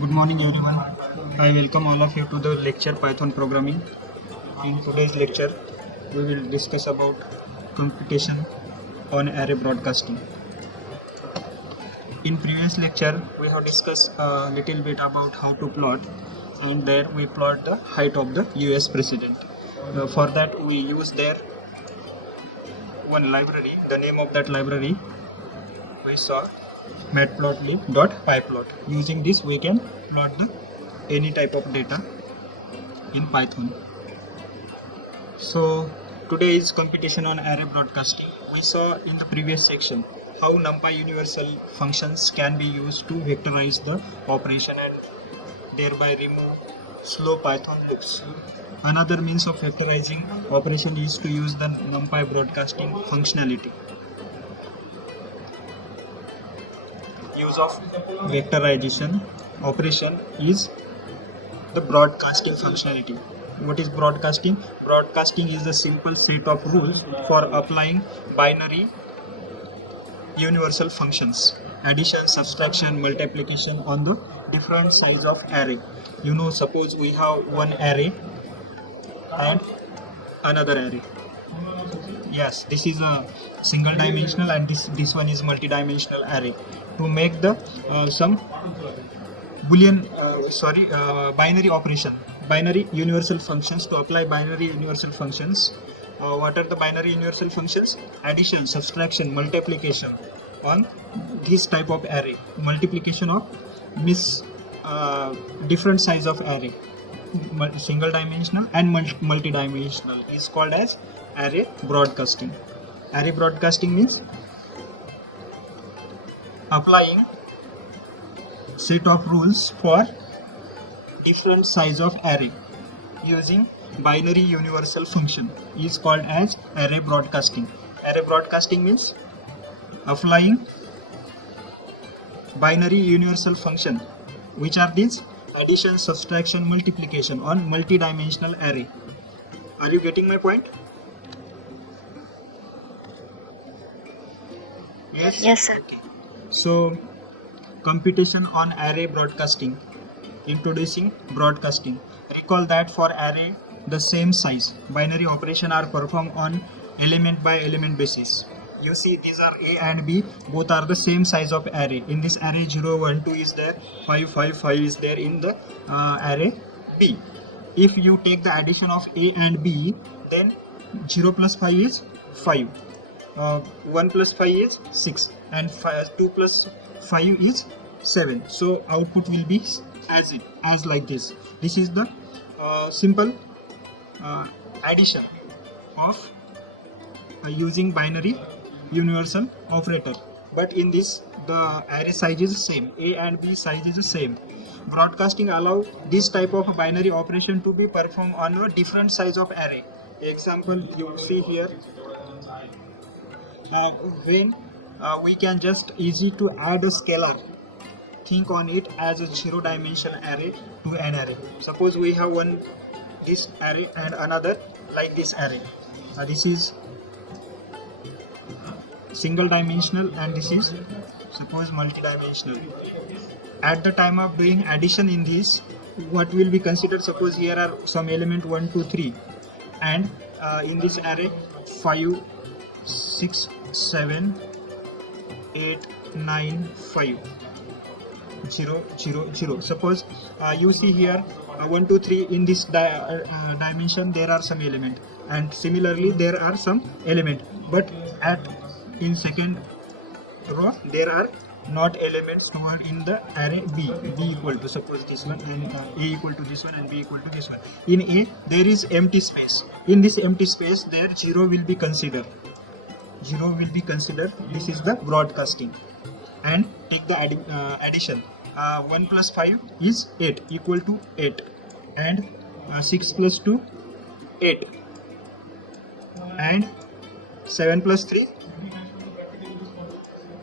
Good morning everyone. I welcome all of you to the lecture Python programming. In today's lecture, we will discuss about computation on array broadcasting. In previous lecture, we have discussed a little bit about how to plot, and there we plot the height of the US president. For that, we use there one library. The name of that library we saw matplotlib.pyplot. Using this, we can plot the any type of data in Python. So today is computation on array broadcasting. We saw in the previous section how NumPy universal functions can be used to vectorize the operation and thereby remove slow Python loops. Another means of vectorizing operation is to use the NumPy broadcasting functionality. Use of vectorization operation is the broadcasting functionality. What is broadcasting? Broadcasting is a simple set of rules for applying binary universal functions, addition, subtraction, multiplication on the different size of array. Suppose we have one array and another array. Yes, this is a single dimensional and this one is multi-dimensional array. To make the some binary operation, binary universal functions, to apply binary universal functions. What are the binary universal functions? Addition, subtraction, multiplication on this type of array. Multiplication of different size of array, single dimensional and multi-dimensional, is called as array broadcasting. Array broadcasting means applying set of rules for different size of array using binary universal function is called as array broadcasting. Array broadcasting means applying binary universal function, which are these: addition, subtraction, multiplication on multi-dimensional array. Are you getting my point? Yes, sir. Okay. So computation on array broadcasting. Introducing broadcasting. Recall that for array the same size, binary operation are performed on element by element basis. You see, these are A and B, both are the same size of array. In this array 0, 1, 2 is there, 5, 5, 5 is there in the array B. If you take the addition of A and B, then 0 plus 5 is 5, 1 plus 5 is 6, and 2 plus 5 is 7. So output will be as like this. This is the simple addition of using binary universal operator. But in this, the array size is same, A and B size is the same. Broadcasting allow this type of binary operation to be performed on a different size of array. Example you see here, when we can just easy to add a scalar. Think on it as a zero dimensional array to an array. Suppose we have one this array and another like this array. This is single dimensional and this is suppose multi-dimensional. At the time of doing addition in this, what will be considered? Suppose here are some element 1, 2, 3, and in this array 5, 6, 7, 8, 9, 5, 0, 0, 0. Suppose you see here 1, 2, 3 in this dimension there are some element, and similarly there are some element, but in second row there are not elements stored in the array B equal to, suppose this one, and A equal to this one and B equal to this one. In A there is empty space. In this empty space there 0 will be considered. 0 will be considered. This is the broadcasting. And take the addition. 1 plus 5 is 8 equal to 8, and 6 plus 2 8, and 7 plus 3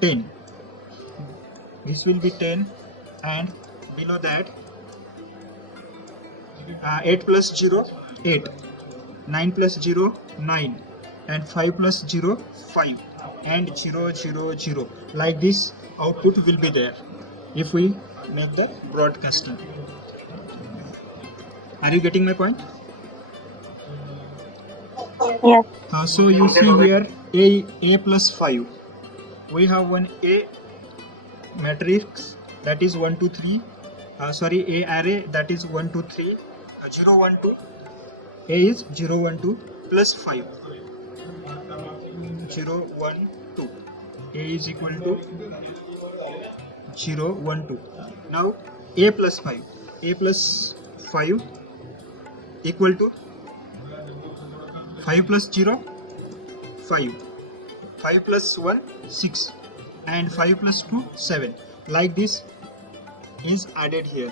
10. This will be 10, and below that 8 plus 0 8, 9 plus 0 9, and 5 plus 0 5, and 0 0 0. Like this output will be there. If we make the broadcasting. Are you getting my point? Yes. So you see here a plus 5. We have one A matrix that is 1 2 3. A array that is 1 2 3. 0 1 2. A is 0 1 2 plus 5. 0 1 2. A is equal to 0 1 2. Now A plus 5. A plus 5 equal to 5 plus 0 5. 5 plus 1 6 and 5 plus 2 7. Like this is added here.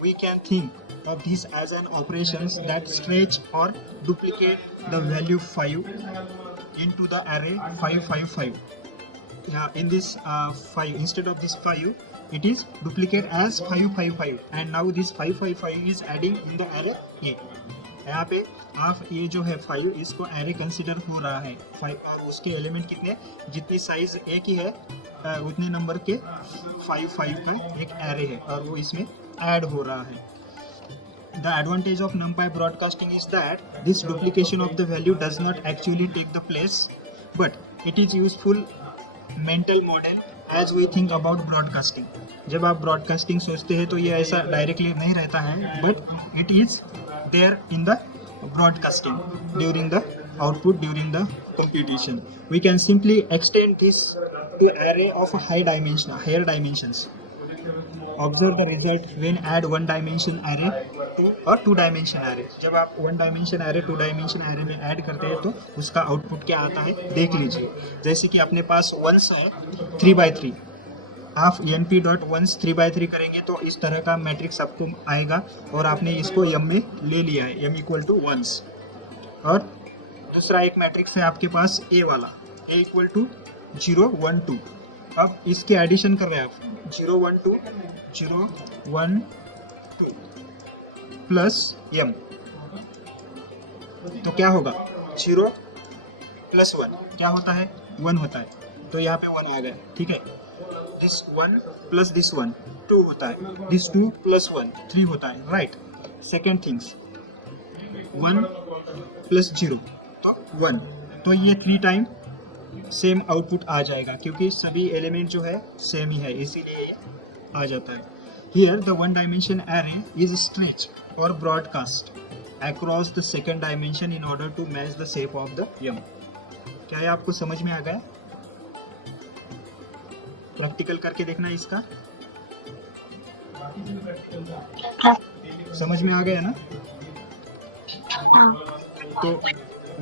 We can think of this as an operations that stretch or duplicate the value 5 into the array 5 5 5. Yeah, in this 5, instead of this 5 it is duplicate as 5 5 5, and now this 5 5 5 is adding in the array A. यहाँ पे आप ये जो है 5 इसको array consider हो रहा है 5, और उसके एलिमेंट कितने, जितनी साइज ए की है उतने नंबर के 5 5 का एक एरे है और वो इसमें ऐड हो रहा है. The advantage of NumPy broadcasting is that this duplication of the value does not actually take the place, but it is useful mental model as we think about broadcasting. जब आप broadcasting सोचते हैं तो ये ऐसा डायरेक्टली नहीं रहता है, but it is there in the broadcasting during the output during the computation. We can simply extend this to array of higher dimensions. Observe the result when add one dimension array to और two dimension array. जब आप one dimension array two dimension array में add करते हैं तो उसका output क्या आता है देख लीजिए. जैसे कि अपने पास वंस है 3/3, आप np.ones 3/3 करेंगे तो इस तरह का मैट्रिक्स आपको आएगा और आपने इसको m में ले लिया है, m इक्वल टू वंस. और दूसरा एक मैट्रिक्स है आपके पास a वाला, a इक्वल टू 0 1 2. अब इसके एडिशन कर रहे हैं आप 0 1 2 0 1 2 प्लस m, तो क्या होगा 0 प्लस 1 क्या होता है 1 होता है, तो यहाँ पे 1 आ गया. ठीक है, दिस 1 प्लस दिस 1 2 होता है, दिस 2 प्लस 1 3 होता है. राइट. सेकेंड थिंग्स 1 प्लस 0 तो 1, तो ये 3 टाइम सेम आउटपुट आ जाएगा क्योंकि सभी एलिमेंट जो है सेम ही है, इसीलिए ये आ जाता है. Here the one dimension array is stretched or broadcast across the second dimension in order to match the shape of the m. क्या ये आपको समझ में आ गया? प्रैक्टिकल करके देखना इसका. समझ में आ गया ना? तो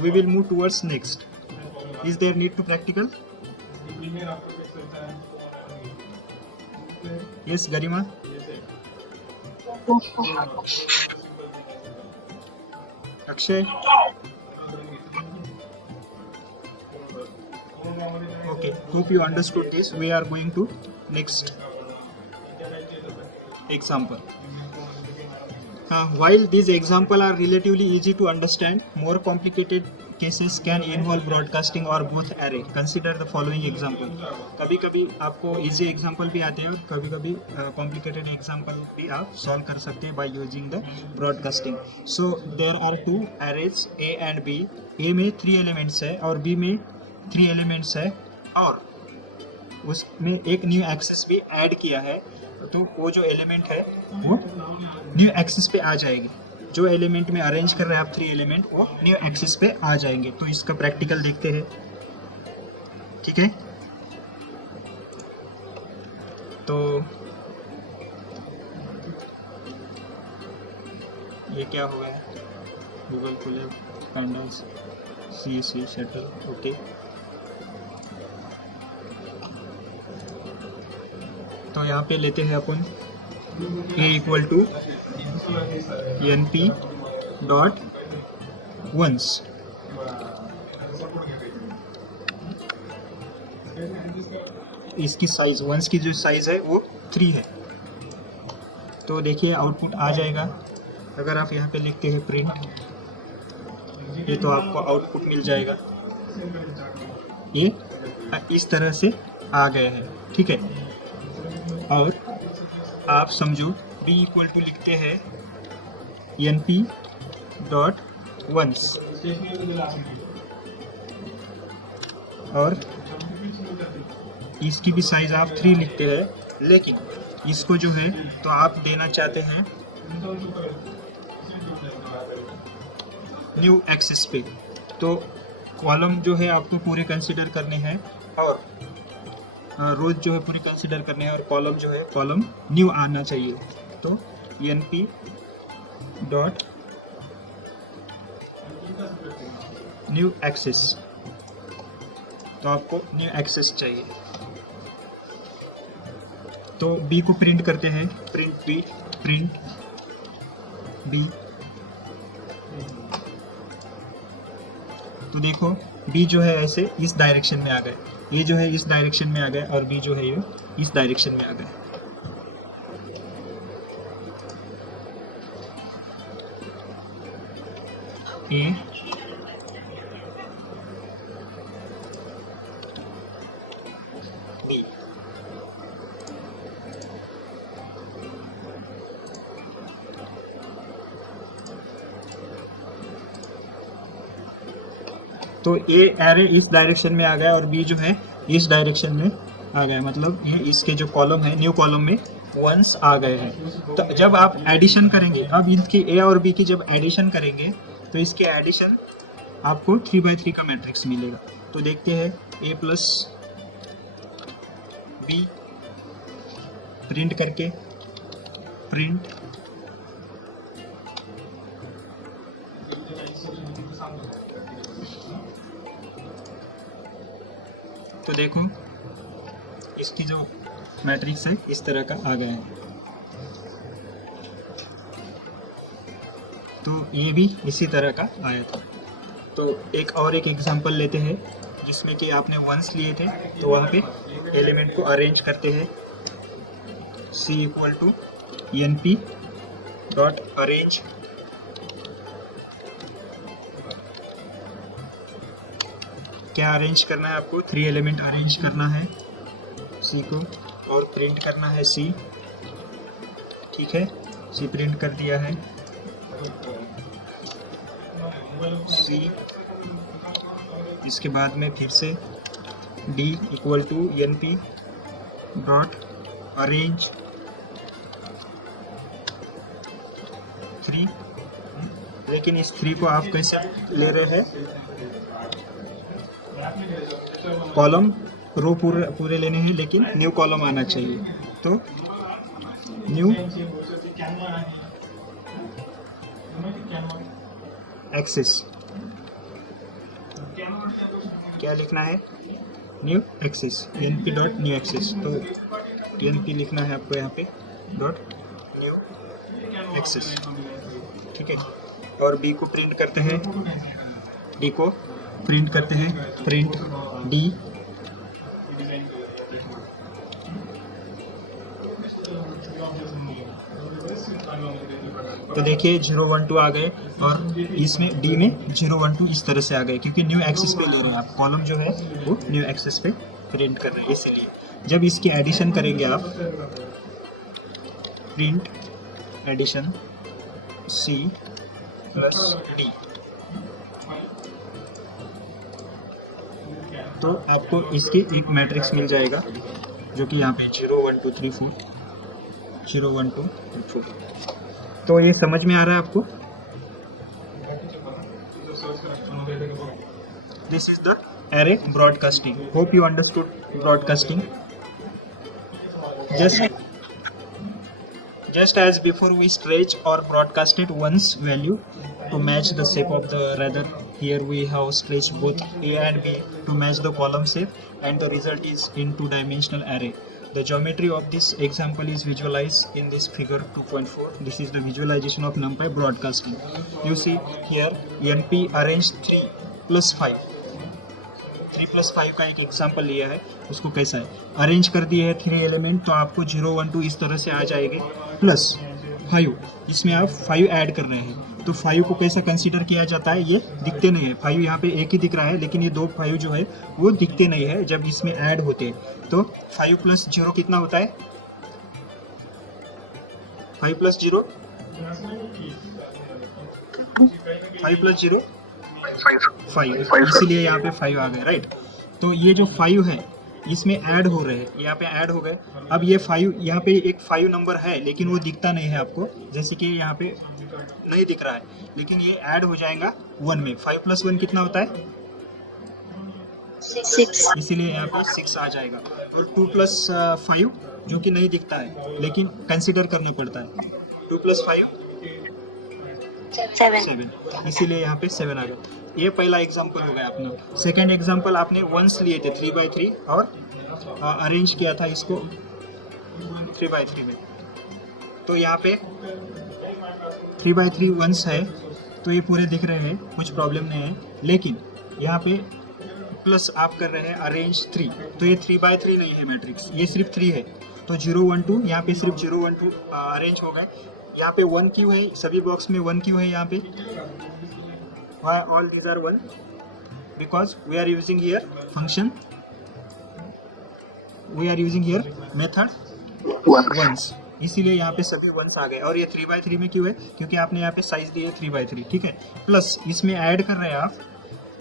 we will move towards next. Is there need to practical? Yes, Garima. Akshay. Okay, hope you understood this. We are going to next example. While these examples are relatively easy to understand, more complicated cases can involve broadcasting or both array. Consider the following example. कभी कभी आपको easy example भी आते हैं और कभी कभी complicated example भी आप solve कर सकते हैं by using the broadcasting. So there are two arrays A and B. A में 3 elements है और B में 3 elements है और उसमें एक न्यू एक्सिस भी ऐड किया है, तो वो जो एलिमेंट है वो न्यू एक्सिस पे आ जाएगी. जो एलिमेंट में अरेंज कर रहे हैं आप 3 एलिमेंट वो न्यू एक्सिस पे आ जाएंगे. तो इसका प्रैक्टिकल देखते हैं. ठीक है, तो ये क्या हो गया, गूगल कोलैब पैंडल्स CSV शटल. ओके, तो यहाँ पे लेते हैं अपन a equal to np dot ones. इसकी साइज वंस की जो साइज है वो 3 है. तो देखिए आउटपुट आ जाएगा. अगर आप यहाँ पे लिखते हैं प्रिंट, ये तो आपको आउटपुट मिल जाएगा. ये इस तरह से आ गए हैं. ठीक है, और आप समझो b इक्वल टू लिखते हैं np डॉट वंस, और इसकी भी साइज आप 3 लिखते हैं, लेकिन इसको जो है तो आप देना चाहते हैं न्यू एक्सेस पे, तो कॉलम जो है आपको पूरे कंसिडर करने हैं और रोज जो है पूरे कंसिडर करने हैं, और कॉलम जो है कॉलम न्यू आना चाहिए। तो np डॉट न्यू एक्सेस, तो आपको न्यू एक्सेस चाहिए। तो b को प्रिंट करते हैं, प्रिंट b, तो देखो b जो है ऐसे इस डायरेक्शन में आ गए, ये जो है इस डायरेक्शन में आ गए, और b जो है ये इस डायरेक्शन में आ गए। a b, तो ए एरे इस डायरेक्शन में आ गया और बी जो है इस डायरेक्शन में आ गया, मतलब ये इसके जो कॉलम है न्यू कॉलम में वंस आ गए हैं। तो जब आप एडिशन करेंगे, अब इनके ए और बी की जब एडिशन करेंगे तो इसके एडिशन आपको 3/3 का मैट्रिक्स मिलेगा। तो देखते हैं ए प्लस बी, प्रिंट करके प्रिंट तो देखो इसकी जो मैट्रिक्स है इस तरह का आ गया है। तो ये भी इसी तरह का आया था। तो एक एग्जांपल लेते हैं जिसमें कि आपने वंस लिए थे, तो वहाँ पे एलिमेंट को अरेंज करते हैं। c equal to np dot arrange, क्या अरेंज करना है आपको? 3 एलिमेंट अरेंज करना है c को, और प्रिंट करना है c। ठीक है, c प्रिंट कर दिया है, c। इसके बाद में फिर से d equal to np dot arrange 3। लेकिन इस 3 को आप कैसे ले रहे हैं? कॉलम रो पूरे लेने हैं, लेकिन न्यू कॉलम आना चाहिए। तो न्यू एक्सेस, क्या लिखना है? New axis, np dot new axis. तो np लिखना है आपको यहाँ पे डॉट न्यू एक्सेस। ठीक है, और b को प्रिंट करते हैं, d को प्रिंट करते हैं, प्रिंट d। तो देखिए 0 1 2 आ गए, और इसमें d में 0 1 2 इस तरह से आ गए, क्योंकि न्यू एक्सेस पे ले रहे हैं आप, कॉलम जो है वो न्यू एक्सेस पे प्रिंट कर रहे हैं। इसीलिए जब इसकी एडिशन करेंगे आप, print addition c plus d, तो आपको इसकी एक मैट्रिक्स मिल जाएगा जो कि यहाँ पे 0 1 2 3 4, 0 1 2 3 4। तो ये समझ में आ रहा है आपको? This is the array broadcasting. Hope you understood broadcasting. Just as before we stretch or broadcasted one's value to match the shape of the rather, here we have stretched both A and B to match the column shape, and the result is in two-dimensional array. The geometry of this example is visualized in this figure 2.4. This is the visualization of NumPy broadcasting. You see here NP arranged 3 plus 5. 3 plus 5 का एक example लिया है, उसको कैसा है arrange कर दिए है 3 एलिमेंट, तो आपको 0 1 2 इस तरह से आ जाएंगे, प्लस 5 इसमें आप 5 ऐड कर रहे हैं। तो 5 को कैसा कंसीडर किया जाता है? ये दिखते नहीं है, 5 यहाँ पे एक ही दिख रहा है, लेकिन ये 2 5 जो है वो दिखते नहीं है जब इसमें ऐड होते हैं। तो 5 प्लस 0 कितना होता है? 5 प्लस 0, 5 प्लस 0 5, इसीलिए यहाँ पे 5 आ गए, राइट। तो ये जो 5 है इसमें ऐड हो रहे हैं, यहाँ पे ऐड हो गए। अब ये 5, यहाँ पे एक 5 नंबर है लेकिन वो दिखता नहीं है आपको, जैसे कि यहाँ पे नहीं दिख रहा है, लेकिन ये ऐड हो जाएगा 1 में। 5 प्लस 1 कितना होता है? 6, इसीलिए यहाँ पे 6 आ जाएगा। और 2 प्लस 5 जो कि नहीं दिखता है लेकिन कंसिडर करना पड़ता है, 2 प्लस 5 7, 7, इसीलिए यहाँ पे 7 आ गया। ये पहला एग्जाम्पल हो गया अपना। सेकेंड एग्जाम्पल आपने वंस लिए थे 3/3 और अरेंज किया था इसको 3/3 में। तो यहाँ पे 3/3 वंस है तो ये पूरे दिख रहे हैं, कुछ प्रॉब्लम नहीं है। लेकिन यहाँ पे प्लस आप कर रहे हैं अरेंज 3, तो ये 3/3 नहीं है मैट्रिक्स, ये सिर्फ 3 है। तो 0 1 2 यहाँ पे सिर्फ 0 1 2 अरेंज हो गए। यहाँ पे 1 क्यों है? सभी बॉक्स में 1 क्यों है यहाँ पे? Why all these are 1? Because we are using here function, we are using here method ones, इसीलिए यहाँ पे सभी 1s आ गए। और ये 3/3 में क्यों है? क्योंकि आपने यहाँ पे साइज दी है 3/3, ठीक है। प्लस इसमें ऐड कर रहे हैं आप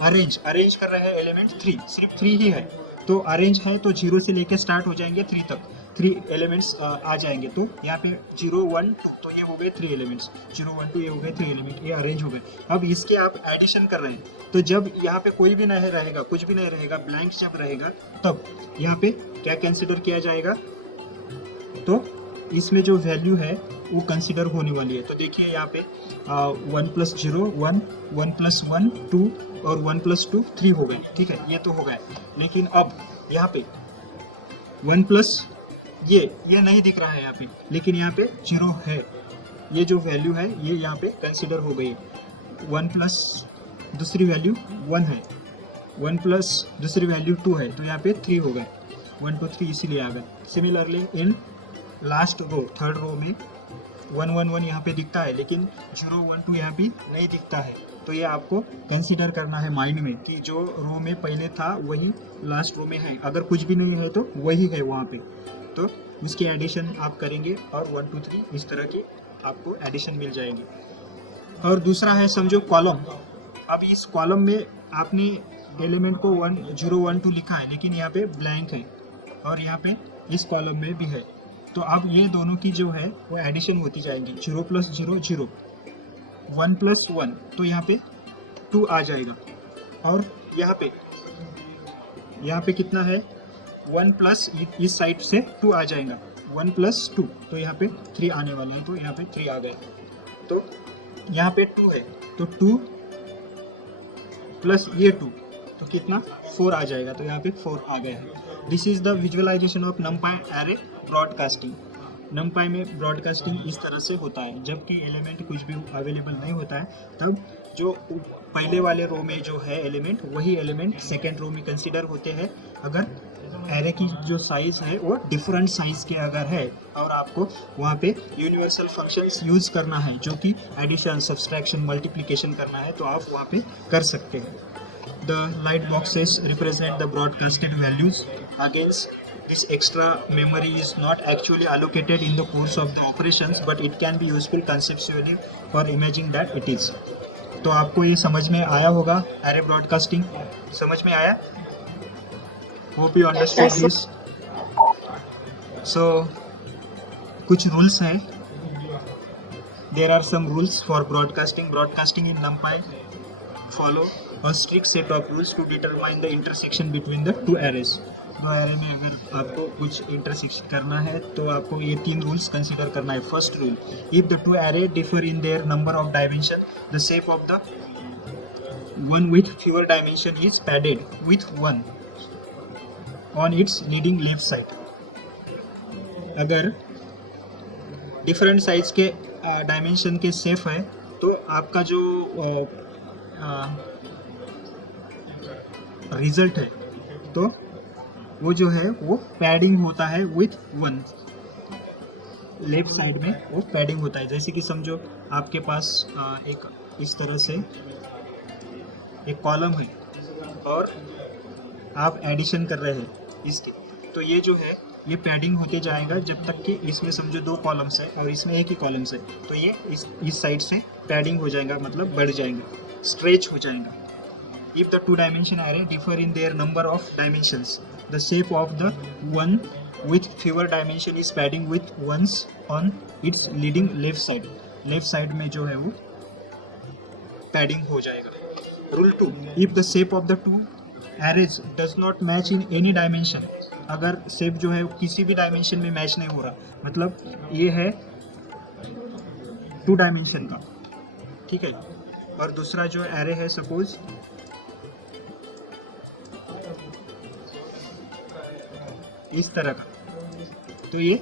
अरेंज कर रहे हैं एलिमेंट 3, सिर्फ 3 ही है। तो अरेंज है तो 0 से लेके स्टार्ट हो जाएंगे 3 तक, 3 एलिमेंट्स आ जाएंगे। तो यहाँ पे 0 1 2 तो ये हो गए 3 एलिमेंट्स, 0 1 2 ये हो गए 3 एलिमेंट, ये अरेंज हो गए। अब इसके आप एडिशन कर रहे हैं, तो जब यहाँ पे कोई भी नहीं रहेगा, कुछ भी नहीं रहेगा, ब्लैंक जब रहेगा, तब यहाँ पे क्या कंसिडर किया जाएगा? तो इसमें जो वैल्यू है वो कंसिडर होने वाली है। तो देखिए यहाँ पे 1 प्लस 0 1, 1 प्लस 1 2 और 1 प्लस 2 3 हो गए, ठीक है, ये तो हो गए। लेकिन अब यहाँ पे 1 प्लस ये नहीं दिख रहा है यहाँ पे, लेकिन यहाँ पे 0 है, ये जो वैल्यू है ये यहाँ पे कंसिडर हो गई। 1 प्लस दूसरी वैल्यू 1 है, 1 प्लस दूसरी वैल्यू 2 है, तो यहाँ पे 3 हो गए, 1 2 3 इसीलिए आ गए। Similarly in last row, third row में 1 1 1 यहाँ पे दिखता है, लेकिन 0 1 2 यहाँ भी नहीं दिखता है। तो ये आपको कंसीडर करना है माइंड में कि जो रो में पहले था वही लास्ट रो में है, अगर कुछ भी नहीं है तो वही है वहाँ पे, तो उसकी एडिशन आप करेंगे और 1 2 3 इस तरह की आपको एडिशन मिल जाएगी। और दूसरा है समझो कॉलम। अब इस कॉलम में आपने एलिमेंट को 1 0 1 2 लिखा है, लेकिन यहाँ पे ब्लैंक है और यहाँ पे इस कॉलम में भी है। तो अब ये दोनों की जो है वो एडिशन होती जाएंगी, 0 प्लस 0 0, 1 प्लस 1, तो यहाँ पे 2 आ जाएगा। और यहाँ पे कितना है? 1 प्लस इस साइड से 2 आ जाएगा, 1 प्लस 2, तो यहाँ पे 3 आने वाले हैं, तो यहाँ पे 3 आ गए। तो यहाँ पे 2 है, तो 2 प्लस ये 2, तो कितना? 4 आ जाएगा, तो यहाँ पे 4 आ गया है। This is the visualization of NumPy array broadcasting. NumPy में ब्रॉडकास्टिंग इस तरह से होता है, जबकि एलिमेंट कुछ भी अवेलेबल नहीं होता है, तब जो पहले वाले रो में जो है एलिमेंट, वही एलिमेंट सेकेंड रो में कंसिडर होते हैं अगर एरे की जो साइज है वो डिफरेंट साइज के अगर है, और आपको वहाँ पे यूनिवर्सल फंक्शंस यूज करना है जो कि एडिशन, सब्सट्रैक्शन, मल्टीप्लिकेशन करना है, तो आप वहाँ पे कर सकते हैं। The light boxes represent the broadcasted values. Against this extra memory is not actually allocated in the course of the operations, but it can be useful conceptually for imagining that it is. तो आपको ये समझ में आया होगा, array broadcasting समझ में आया? Hope you understood this. So कुछ rules हैं. There are some rules for broadcasting. Broadcasting in NumPy follow a strict set of rules to determine the intersection between the two arrays. दो array में अगर आपको कुछ इंटरसेक्शन करना है तो आपको ये 3 रूल्स कंसीडर करना है। First rule, if the two array differ in their number of dimension, the shape of the one with fewer dimension is padded with 1 on its leading left side. अगर different size के dimension के shape है तो आपका जो result है तो वो जो है वो पैडिंग होता है विथ 1, लेफ्ट साइड में वो पैडिंग होता है। जैसे कि समझो आपके पास एक इस तरह से एक कॉलम है और आप एडिशन कर रहे हैं इसके, तो ये जो है ये पैडिंग होते जाएगा जब तक कि इसमें समझो 2 कॉलम्स है और इसमें एक ही कॉलम्स है, तो ये इस साइड से पैडिंग हो जाएगा, मतलब बढ़ जाएगा, स्ट्रेच हो जाएगा. If the two dimension array differ in their number of dimensions, the shape of the one with fewer dimension is padding with ones on its leading left side. Left side में जो है वो padding हो जाएगा. Rule 2. If the shape of the two arrays does not match in any dimension, अगर shape जो है किसी भी dimension में match नहीं हो रहा, मतलब ये है 2 dimension का, ठीक है, और दूसरा जो array है suppose इस तरह का, तो ये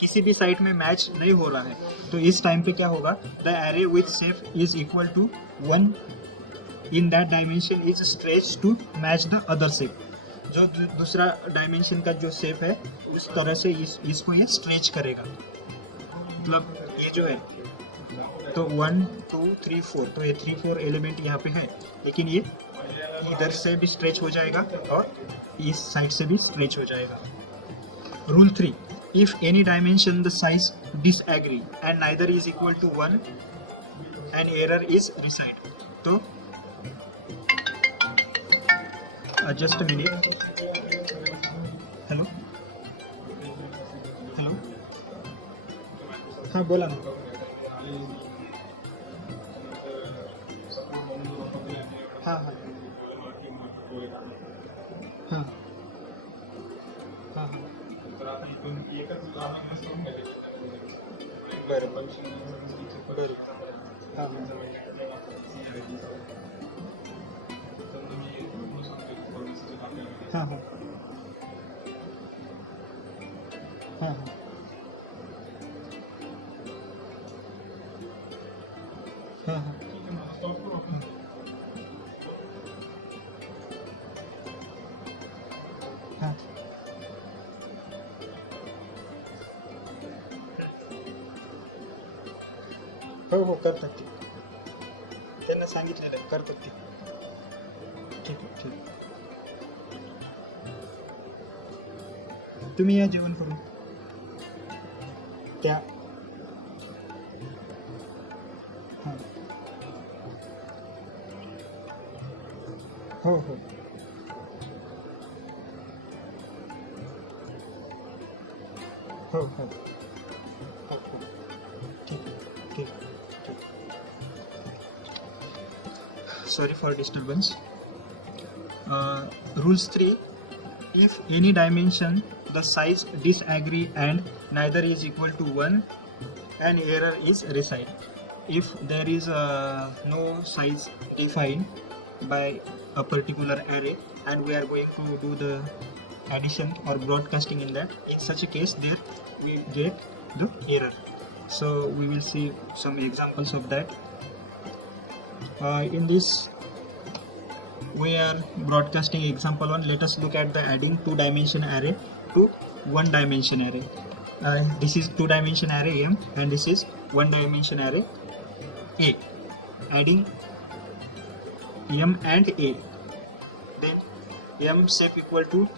किसी भी साइड में मैच नहीं हो रहा है, तो इस टाइम पे क्या होगा, the array with shape is equal to 1 in that dimension is stretch to match the other shape. जो दूसरा डायमेंशन का जो शेप है उस तरह से इसको ये स्ट्रेच करेगा, मतलब ये जो है तो 1 2 3 4, तो ये 3 4 एलिमेंट यहाँ पे है, लेकिन ये इधर से भी स्ट्रेच हो जाएगा और इस साइड से भी स्ट्रेच हो जाएगा. Rule 3. If any dimension the size disagree and neither is equal to 1 and error is raised. तो just a minute. Hello hello, हाँ बोला ना. हाँ हाँ हाँ हाँ हाँ बरोबर बरोबर. हाँ हाँ हाँ हाँ हाँ हाँ हाँ हाँ. हो कर सकते, त्यांना सांगितलेलं कर सकते. ठीक आहे ठीक आहे. तुम्ही या जेवण करून त्या. हां हो हो हो हो हो हो. ठीक ठीक ठीक. Sorry for disturbance. Rules 3. If any dimension the size disagree and neither is equal to 1, an error is resigned. If there is no size defined by a particular array and we are going to do the addition or broadcasting in that, in such a case there we get the error. So we will see some examples of that. In this we are broadcasting example 1. Let us look at the adding 2 dimension array to 1 dimension array. This is 2 dimension array M and this is 1 dimension array A. Adding M and A, then M shape equal to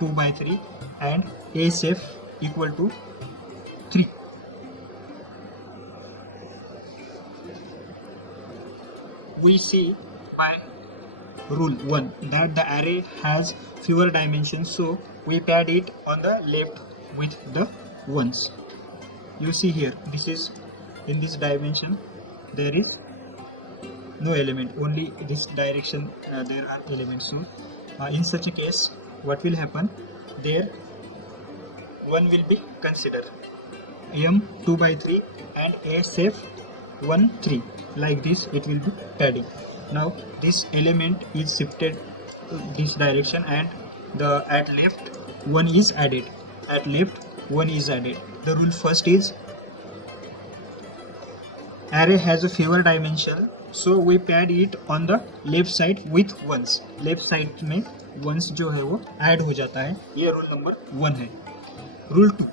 2 by 3 and A shape equal to 3. We see by rule 1 that the array has fewer dimensions, so we pad it on the left with the ones. You see here, this is in this dimension there is no element, only this direction there are elements. So in such a case what will happen, there 1 will be considered, M 2 by 3 and A shape 1 3, like this it will be padding. Now this element is shifted to this direction and the at left 1 is added, at left 1 is added. The rule first is array has a fewer dimension, so we pad it on the left side with ones. Left side में ones जो है वो add हो जाता है, ये rule number 1 है. Rule 2,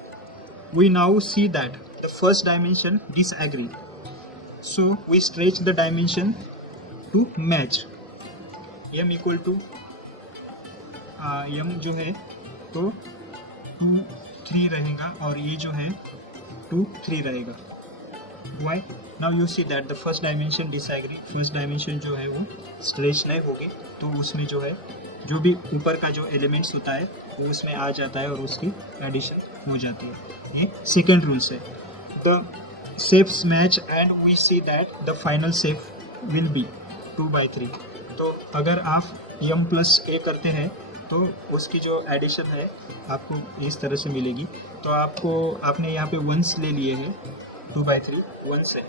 we now see that the first dimension disagree, so we stretch the dimension to match. M equal to M जो है तो 2 3 रहेगा और ये जो है 2 3 रहेगा। Why? Now you see that the first dimension disagree, first dimension जो है वो स्ट्रेच नहीं होगी, तो उसमें जो है जो भी ऊपर का जो एलिमेंट्स होता है वो उसमें आ जाता है और उसकी एडिशन हो जाती है। ये सेकेंड रूल है। The shapes match and we see that the final shape will be 2/3। तो अगर आप m प्लस a करते हैं तो उसकी जो एडिशन है आपको इस तरह से मिलेगी। तो आपने यहाँ पे वंस ले लिए हैं, 2/3 वंस है,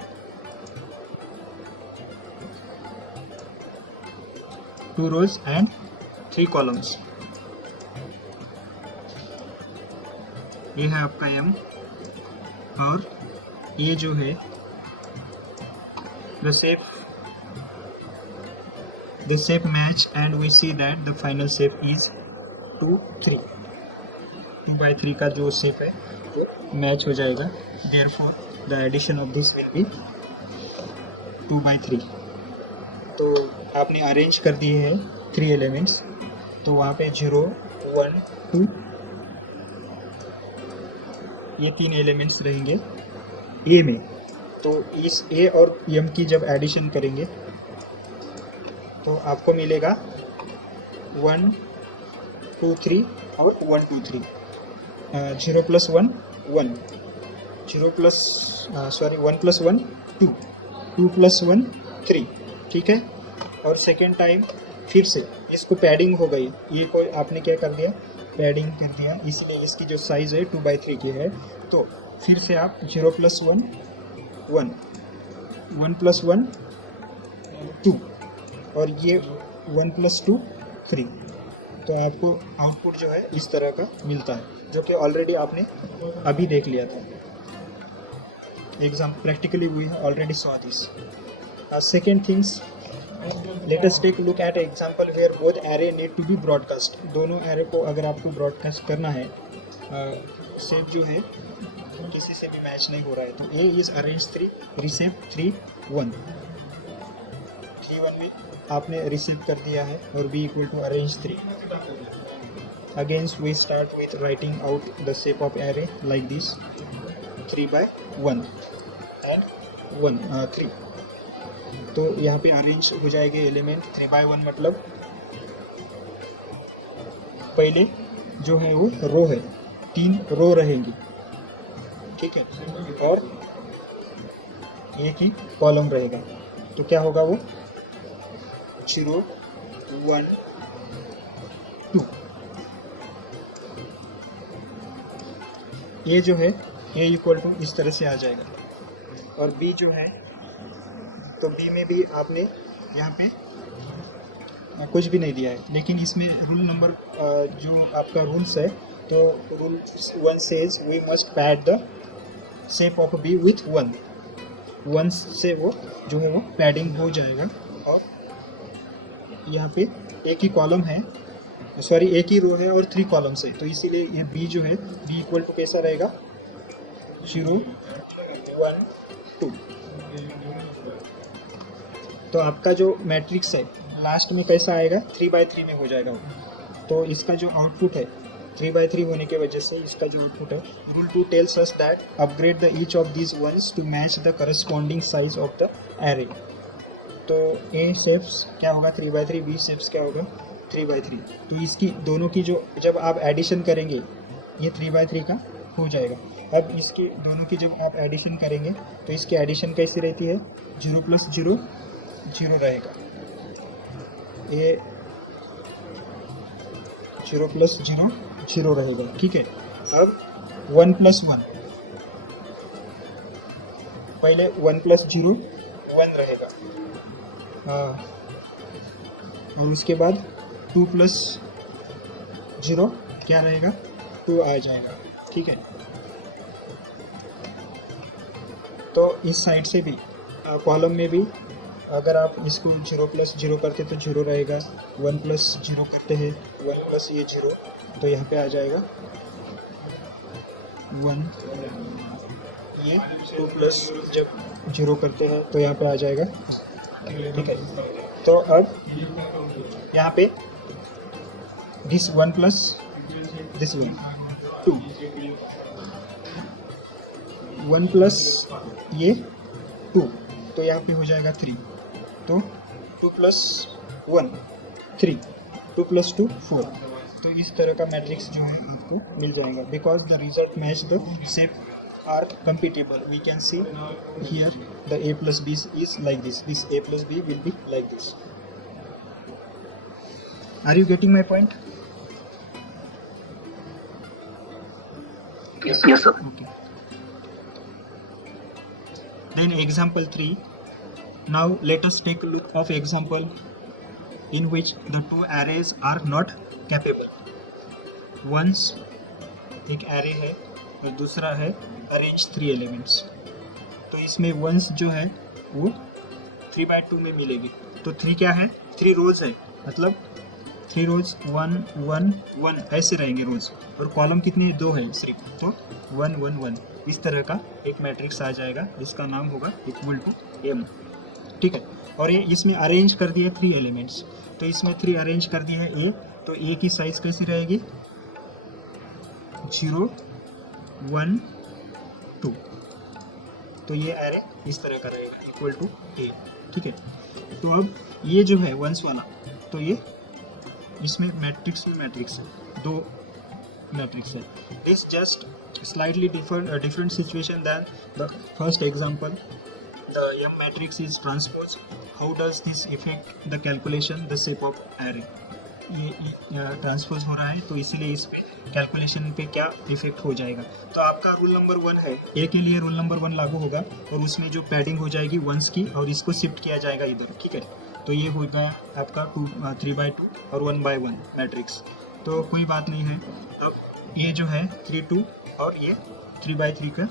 2 rows एंड 3 कॉलम्स। ये है आपका m और ये जो है the shape match and we see that the final shape is 2 3, 2/3 का जो शेप है वो मैच हो जाएगा। therefore the addition of this will be 2/3। तो आपने अरेंज कर दिए हैं 3 एलिमेंट्स, तो वहाँ पे 0 1 2 ये 3 एलिमेंट्स रहेंगे ए में। तो इस ए और m की जब एडिशन करेंगे तो आपको मिलेगा 1 2 3 और 1 2 3, 0 + 1 1, 1 + 1 2, 2 + 1 3, ठीक है। और सेकेंड टाइम फिर से इसको पैडिंग हो गई, ये कोई आपने क्या कर दिया, पैडिंग कर दिया, इसीलिए इसकी जो साइज़ है 2/3 की है। तो फिर से आप 0 + 1 1, 1 + 1 2 और ये 1 + 2 3। तो आपको आउटपुट जो है इस तरह का मिलता है, जो कि ऑलरेडी आपने अभी देख लिया था। Exam practically we already saw this. Second things, let us take look at example where both array need to be broadcast. दोनों एरे को अगर आपको ब्रॉडकास्ट करना है, शेप जो है किसी से भी मैच नहीं हो रहा है, तो ए इज अरेंज 3 रिसेप 3 1, 3 1 भी आपने रिसीव कर दिया है और b equal to arrange 3। Again we start with writing out the shape of array like this 3/1 and 1 3। तो यहाँ पे अरेंज हो जाएंगे एलिमेंट 3/1, मतलब पहले जो है वो रो है, 3 रो रहेंगी, ठीक है, और एक ही कॉलम रहेगा। तो क्या होगा वो 0 1 2। ये जो है a इक्वल टू इस तरह से आ जाएगा। और b जो है, तो b में भी आपने यहाँ पे कुछ भी नहीं दिया है, लेकिन इसमें रूल नंबर जो आपका रूल्स है, तो rule 1 says we must pad the shape of b with 1। 1 से वो जो है वो पैडिंग हो जाएगा। और यहाँ पे एक ही कॉलम है, सॉरी एक ही रो है और 3 कॉलम्स है, तो इसीलिए ये b जो है b इक्वल टू कैसा रहेगा 0 1 2। तो आपका जो मैट्रिक्स है लास्ट में कैसा आएगा 3/3 में हो जाएगा। तो इसका जो आउटपुट है 3/3 होने की वजह से इसका जो आउटपुट है, rule 2 tells us that upgrade the each of these ones to match the corresponding size of the array. तो ए शेप्स क्या होगा 3/3, बी शेप्स क्या होगा 3/3। तो इसकी दोनों की जो जब आप एडिशन करेंगे ये 3/3 का हो जाएगा। अब इसकी दोनों की जब आप एडिशन करेंगे तो इसकी एडिशन कैसी रहती है, 0 + 0 0 रहेगा, ये 0 + 0 0 रहेगा, ठीक है। अब 1 + 1, पहले 1 + 0 1 रहेगा, और उसके बाद 2 + 0 क्या रहेगा 2 आ जाएगा, ठीक है। तो इस साइड से भी कॉलम में भी अगर आप इसको 0 + 0 करते तो 0 रहेगा, 1 + 0 करते हैं 1 + ये 0, तो यहाँ पे आ जाएगा 1, ये 2 + जब 0 करते हैं तो यहाँ पे आ जाएगा, ठीक है। तो अब यहाँ पे दिस 1 + दिस 1, 2, 1 प्लस ये 2, तो यहाँ पे हो जाएगा 3, तो 2 प्लस 1 3, 2 प्लस 2 4। तो इस तरह का मैट्रिक्स जो है आपको मिल जाएगा, because the result match the shape are compatible. We can see here the a plus b is like this a plus b will be like this. Are you getting my point? Yes, sir. Okay. Then example 3. Now let us take a look of example in which the two arrays are not capable. Once एक array है और दूसरा है arrange 3 elements, तो इसमें once जो है वो 3/2 में मिलेगी। तो 3 क्या है, 3 रोज है, मतलब 3 रोज 1 1 1 ऐसे रहेंगे रोज, और कॉलम कितने 2 है सिर्फ, तो 1 1 1 इस तरह का एक मैट्रिक्स आ जाएगा, जिसका नाम होगा इक्वल टू m। ठीक है, और ये इसमें अरेंज कर दिए 3 एलिमेंट्स, तो इसमें 3 अरेंज कर दिए है a, तो a की साइज कैसी रहेगी 0 1 2, तो ये एरे इस तरह का रहेगा इक्वल टू a। ठीक है, तो अब ये जो है वंस वाला, तो ये इसमें मैट्रिक्स में मैट्रिक्स है, 2 मैट्रिक्स है। This just slightly different situation than the first example. The M matrix is transpose. How does this affect the calculation, the shape of array? ये ट्रांसपोज हो रहा है, तो इसीलिए इस पे कैलकुलेशन पे क्या इफेक्ट हो जाएगा। तो आपका रूल नंबर 1 है, ए के लिए रूल नंबर 1 लागू होगा, और उसमें जो पैडिंग हो जाएगी वंस की, और इसको शिफ्ट किया जाएगा इधर। ठीक है, तो ये होगा आपका 3/2 और 1/1 मैट्रिक्स, तो कोई बात नहीं है। अब ये जो है 3 2 और ये 3/3 का,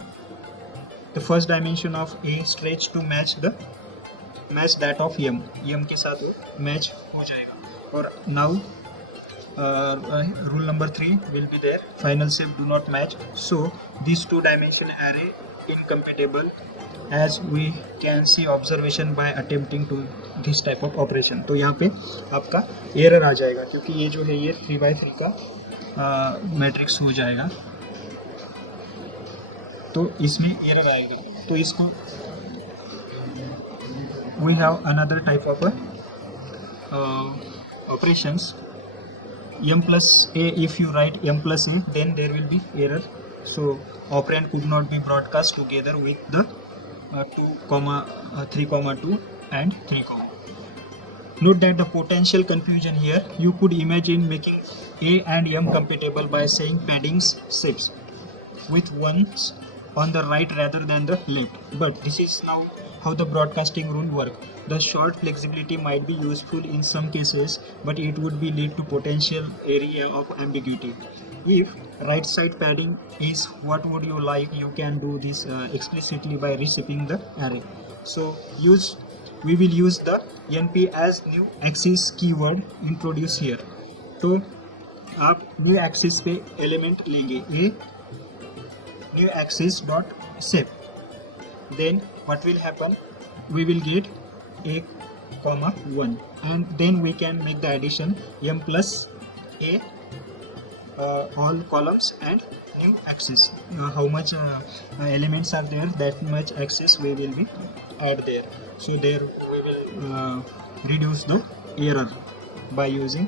the first dimension of a stretch to match that of M के साथ वो मैच हो जाएगा। और now rule number 3 will be there, final shape do not match, so these 2 dimension array incompatible, as we can see observation by attempting to this type of operation। तो यहाँ पे आपका एरर आ जाएगा, क्योंकि ये जो है ये 3/3 का मैट्रिक्स हो जाएगा, तो इसमें एरर आएगा। तो इसको we have another type of operations, m plus a, if you write m plus a then there will be error, so operand could not be broadcast together with the 3,2 and 3, note that the potential confusion here, you could imagine making a and m compatible by saying paddings shapes with ones on the right rather than the left, but this is now how the broadcasting rule work. The short flexibility might be useful in some cases, but it would be lead to potential area of ambiguity. If right side padding is what would you like, you can do this explicitly by reshaping the array. So we will use the np as new axis keyword introduced here. तो आप new axis पे element लेंगे a new axis dot shape, then what will happen, we will get a comma 1, and then we can make the addition m plus a, all columns and new axis, how much elements are there, that much axis we will be add there, so there we will reduce the error by using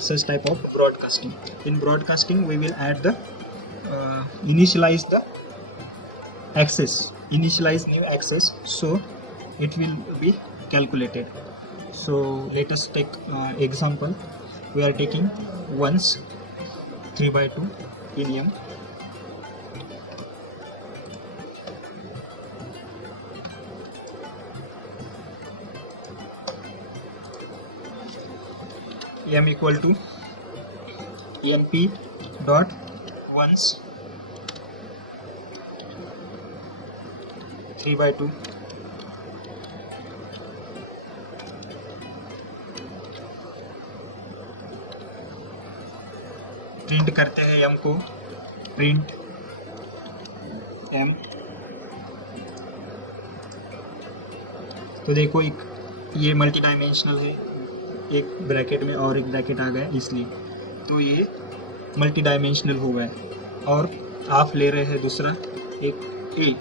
such type of broadcasting. In broadcasting we will add the initialize the access, initialize new access, so it will be calculated. So let us take example, we are taking ones 3/2 in m, m equal to mp dot ones 3/2 print करते हैं m को, print m, तो देखो एक ये multi dimensional है, एक bracket में और एक ब्रैकेट आ गया इसलिए, तो ये मल्टी डायमेंशनल हो गया। और आप ले रहे हैं दूसरा एक ए,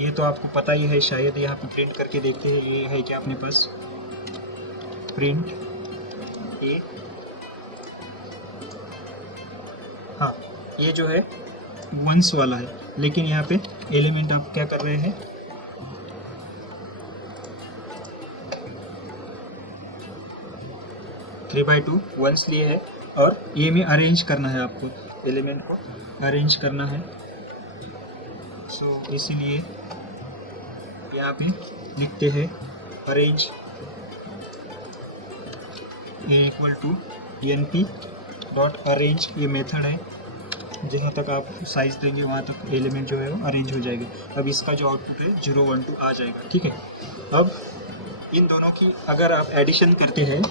ये तो आपको पता ही है शायद, यहाँ पे प्रिंट करके देखते हैं। ये है क्या अपने पास, प्रिंट ए, हाँ ये जो है वंस वाला है, लेकिन यहाँ पे एलिमेंट आप क्या कर रहे हैं, 3/2 वंस लिए है और ये में अरेंज करना है, आपको एलिमेंट को अरेंज करना है। सो इसीलिए यहाँ पे लिखते हैं arange a equal to np dot arange, ये मेथड है, जहाँ तक आप साइज देंगे वहाँ तक एलिमेंट जो है वो अरेंज हो जाएगा। अब इसका जो आउटपुट है 0 1 2 आ जाएगा, ठीक है। अब इन दोनों की अगर आप एडिशन करते हैं,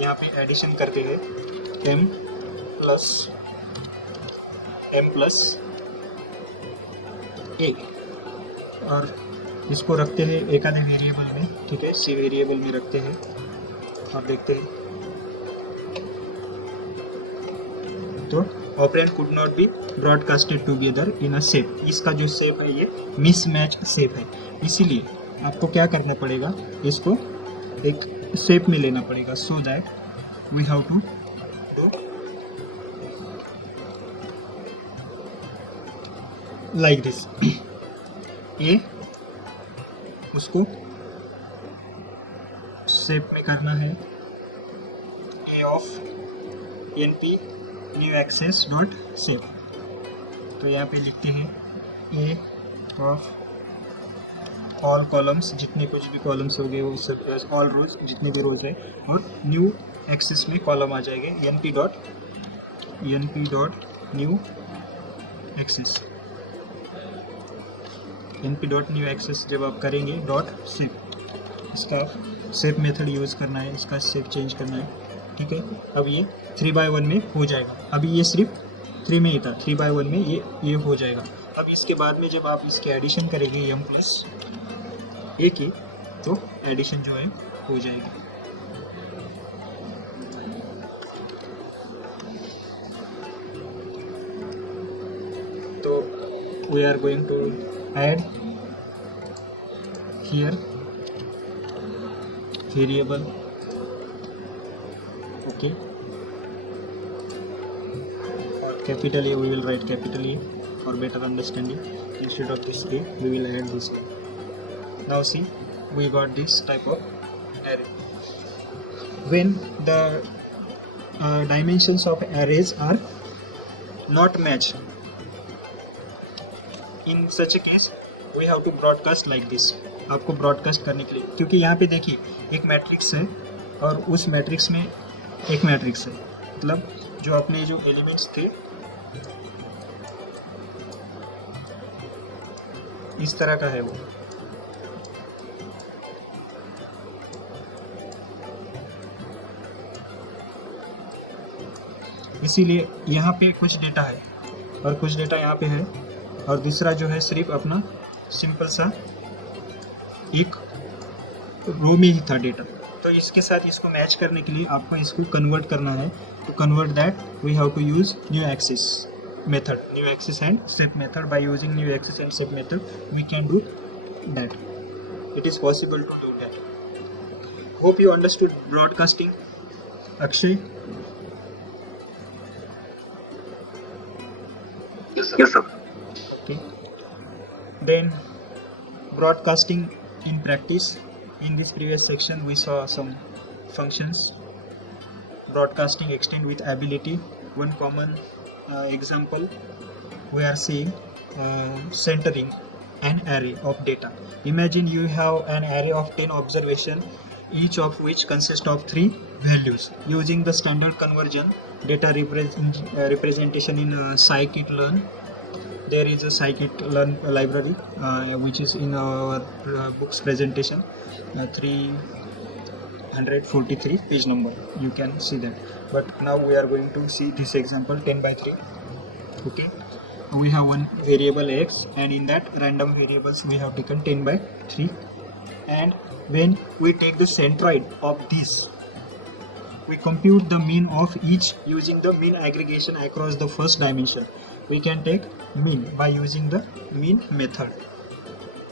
यहाँ पे एडिशन करते हैं m प्लस a, और इसको रखते हैं एक आधे वेरिएबल में, ठीक है, सी वेरिएबल में रखते हैं और देखते हैं। तो operand could not be broadcasted together in a shape, इसका जो शेप है ये मिसमैच शेप है, इसीलिए आपको क्या करना पड़ेगा, इसको एक शेप में लेना पड़ेगा। So that we have to do like this, ये उसको शेप में करना है, a of np new axis dot shape. तो यहाँ पे लिखते हैं ए ऑफ ऑल कॉलम्स, जितने कुछ भी कॉलम्स हो गए वो सब, ऑल रोज जितने भी रोज है, और न्यू एक्सेस में कॉलम आ जाएंगे np dot new axis, np dot new axis जब आप करेंगे डॉट शेप, इसका शेप मेथड यूज़ करना है, इसका शेप चेंज करना है, ठीक है। अब ये 3/1 में हो जाएगा, अभी ये सिर्फ 3 में ही था, 3/1 में ये हो जाएगा। अब इसके बाद में जब आप इसके एडिशन करेंगे m प्लस ए की, तो एडिशन जो है हो जाएगी। तो we are going to add here variable, okay, or capital A, we will write capital A for better understanding. Instead of this A, we will add this A. Now see, we got this type of array. When the dimensions of arrays are not matched, in such a case we have to broadcast like this. आपको broadcast करने के लिए, क्योंकि यहाँ पे देखिए एक matrix है और उस मैट्रिक्स में एक मैट्रिक्स है, मतलब जो अपने जो एलिमेंट्स थे इस तरह का है वो, इसीलिए यहाँ पे कुछ डेटा है और कुछ डेटा यहाँ पे है, और दूसरा जो है सिर्फ अपना सिंपल सा एक रो में ही था डेटा। तो इसके साथ इसको मैच करने के लिए आपको इसको कन्वर्ट करना है। To convert that we have to use new axis method, new axis and shape method. By using new axis and shape method we can do that, it is possible to do that. Hope you understood broadcasting, Akshay. Yes, sir. Okay. Then broadcasting in practice. In this previous section we saw some functions. Broadcasting extend with ability. One common example we are seeing centering an array of data. Imagine you have an array of 10 observation, each of which consists of 3 values. Using the standard conversion data representation in scikit-learn, there is a scikit-learn library which is in our books presentation 343 page number, you can see that. But now we are going to see this example 10 by 3. Okay, we have one variable x, and in that random variables we have taken 10 by 3, and when we take the centroid of this, we compute the mean of each using the mean aggregation across the first dimension. We can take mean by using the mean method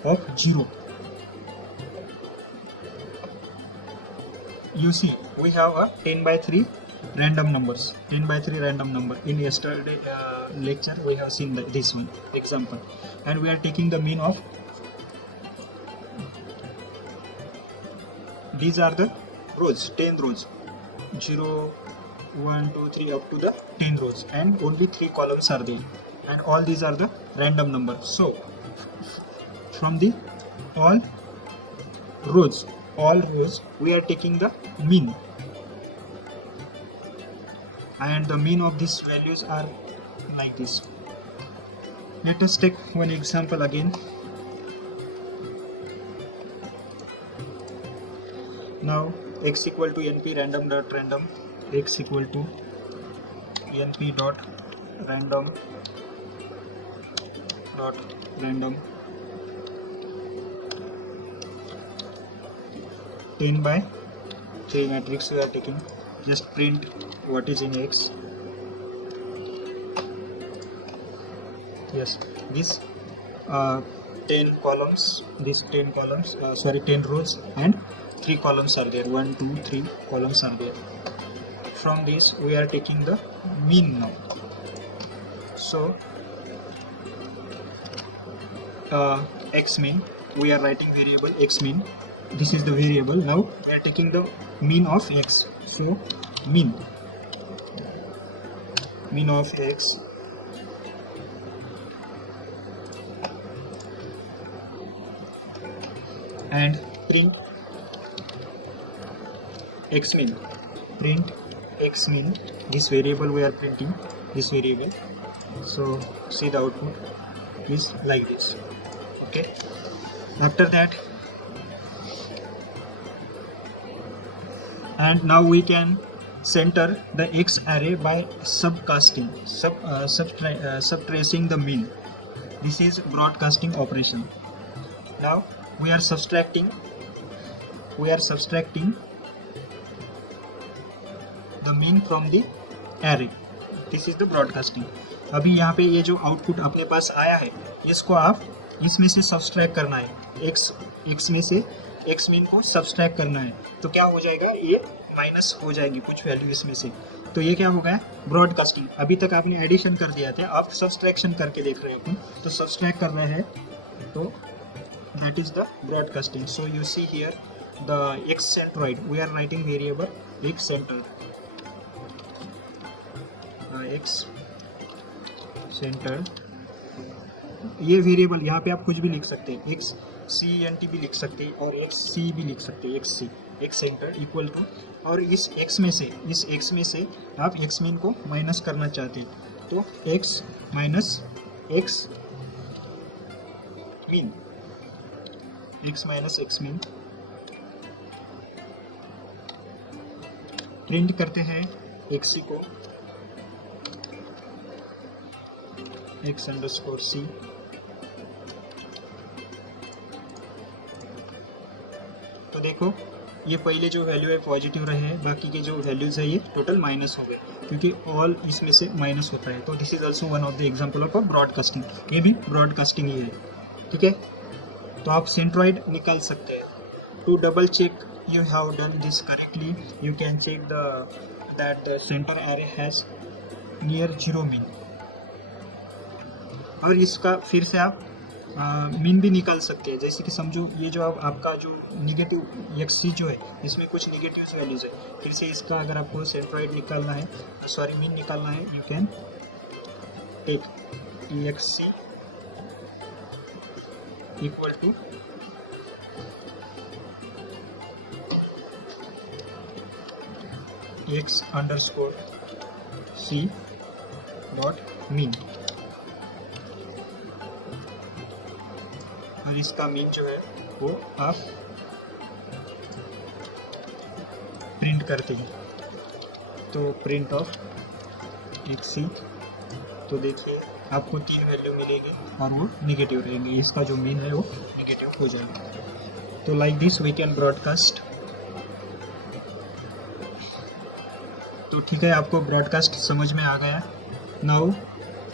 of 0. You see, we have a 10 by 3 random numbers. 10 by 3 random number. In yesterday lecture, we have seen this one example, and we are taking the mean of. These are the rows, 10 rows, 0, 1, 2, 3 up to the 10 rows, and only 3 columns are there, and all these are the random numbers. So from the all rows we are taking the mean, and the mean of these values are like this. Let us take one example again. Now x equal to np random dot random, x equal to np dot random dot random, 10 by 3 matrix we are taking. Just print what is in x. Yes, this 10 columns, 10 rows and 3 columns are there. 1, 2, 3 columns are there. From this we are taking the mean now. So x mean, we are writing variable x mean. This is the variable. Now we are taking the mean of x. So mean of x and print x mean. Print x mean. This variable we are printing, this variable. So see the output is like this. Okay. After that, and now we can center the x array by subtracing the mean. This is broadcasting operation. Now we are subtracting the mean from the array. This is the broadcasting. अभी यहाँ पे ये जो output अपने पास आया है, इसको आप इसमें से सब्सट्रैक्ट करना है. x में से x मीन को सब्सट्रैक्ट करना है. तो क्या हो जाएगा, ये माइनस हो जाएगी कुछ वैल्यू इसमें से. तो ये क्या हो गया, ब्रॉडकास्टिंग. अभी तक आपने एडिशन कर दिया था, आप सब्सट्रैक्शन करके देख रहे हो. तो सब्सट्रैक्ट कर रहे हैं, तो that is the broadcasting. So you see here the x centroid, we are writing variable x centered, x centered. ये वेरिएबल यहाँ पे आप कुछ भी लिख सकते हैं, x cent भी लिख सकते हैं और xc भी लिख सकते हैं. x सेंटर इक्वल टू, और इस x में से आप x मीन को माइनस करना चाहते हैं, तो x minus x mean, x minus x mean. Print करते हैं xc को, x अंडरस्कोर c. तो देखो ये पहले जो वैल्यू है पॉजिटिव रहे हैं, बाकी के जो वैल्यूज है ये टोटल माइनस हो गए, क्योंकि ऑल इसमें से माइनस होता है. तो this is also one of the example of broadcasting. ये भी ब्रॉडकास्टिंग ही है. ठीक है, तो आप सेंट्रॉइड निकाल सकते हैं. To double check you have done this correctly, you can check that the center array has near 0 mean. और इसका फिर से आप मीन भी निकाल सकते हैं. जैसे कि समझो ये जो आपका जो निगेटिव xc जो है, इसमें कुछ निगेटिव वैल्यूज है. फिर से इसका अगर आपको सेंट्रॉइड निकालना है, मीन निकालना है, you can take xc equal to x underscore c dot mean. और इसका मीन जो है वो आप प्रिंट करते हैं. तो प्रिंट ऑफ xc, तो देखिए आपको 3 वैल्यू मिलेगी और वो निगेटिव रहेंगे. इसका जो मीन है वो निगेटिव हो जाएगा. तो like this we can broadcast तो ठीक है, आपको ब्रॉडकास्ट समझ में आ गया। Now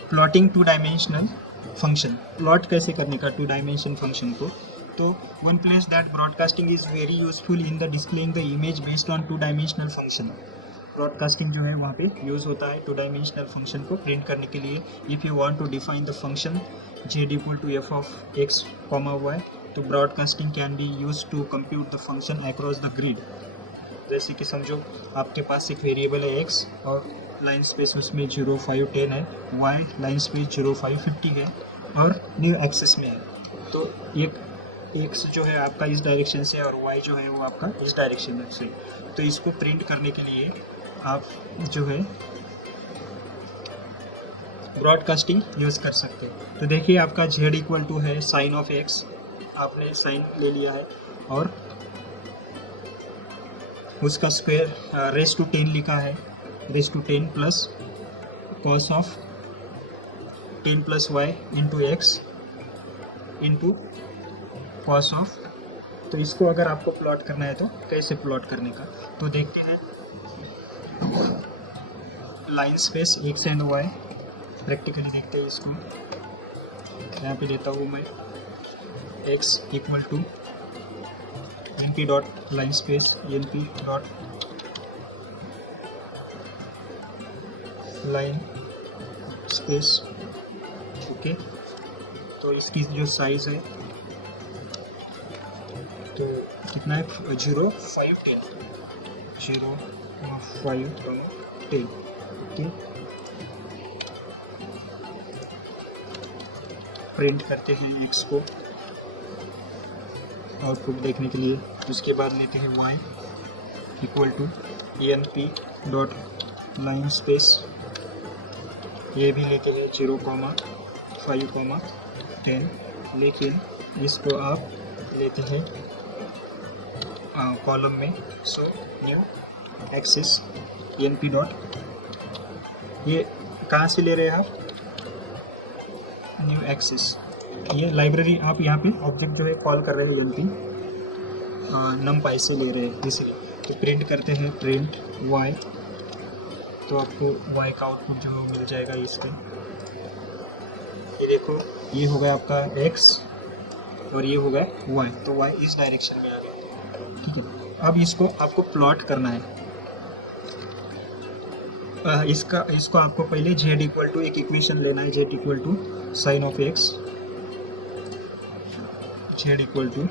plotting two dimensional function, plot कैसे करने का टू डायमेंशन फंक्शन को। तो one place that broadcasting is very useful in the displaying the image based on two dimensional function. Broadcasting जो है वहाँ पे यूज़ होता है टू डायमेंशनल फंक्शन को प्रिंट करने के लिए। If you want to define the function z equal to F of X comma Y, तो broadcasting can be use to compute the function across the grid. जैसे कि समझो आपके पास एक वेरिएबल है x और लाइन स्पेस उसमें 0, 5, 10 है, y लाइन स्पेस 0, 5, 50 है और न्यू एक्सिस में है। तो एक x जो है आपका इस डायरेक्शन से और y जो है वो आपका इस डायरेक्शन से। तो इसको प्रिंट करने के लिए आप जो है ब्रॉडकास्टिंग यूज़ कर सकते हो। तो देखिए आपका z इक्वल टू है साइन ऑफ x, आपने साइन ले लिया है और उसका स्क्वायर रेस टू 10 लिखा है, raise to 10 plus cos of 10 plus y into x into cos of. तो इसको अगर आपको प्लॉट करना है तो कैसे प्लॉट करने का, तो देखते हैं line space x and y, practically देखते हैं इसको। यहाँ पे देता हूँ मैं x equal to n p dot line space n p dot line space, okay. तो इसकी जो साइज है तो कितना है 0, 5, 10, 0, 5, 10, ओके। प्रिंट करते हैं एक्स को आउटपुट देखने के लिए। उसके बाद लेते हैं y equal to n p dot line space, ये भी लेते हैं 0, 5, 10, लेकिन इसको आप लेते हैं कॉलम में। So new axis n p dot, ये कहाँ से ले रहे हैं आप, न्यू एक्सिस, ये लाइब्रेरी आप यहाँ पे ऑब्जेक्ट जो है कॉल कर रहे हैं एन पी नमपाई से ले रहे हैं इसलिए। तो प्रिंट करते हैं प्रिंट y, तो आपको y का आउटपुट जो मिल जाएगा इसके। ये देखो ये हो गया आपका x और ये हो गया y, तो y इस डायरेक्शन में आ गया, ठीक है। अब इसको आपको प्लॉट करना है। इसको आपको पहले z इक्वल टू एक इक्वेशन लेना है, z equal to sine of x, z equal to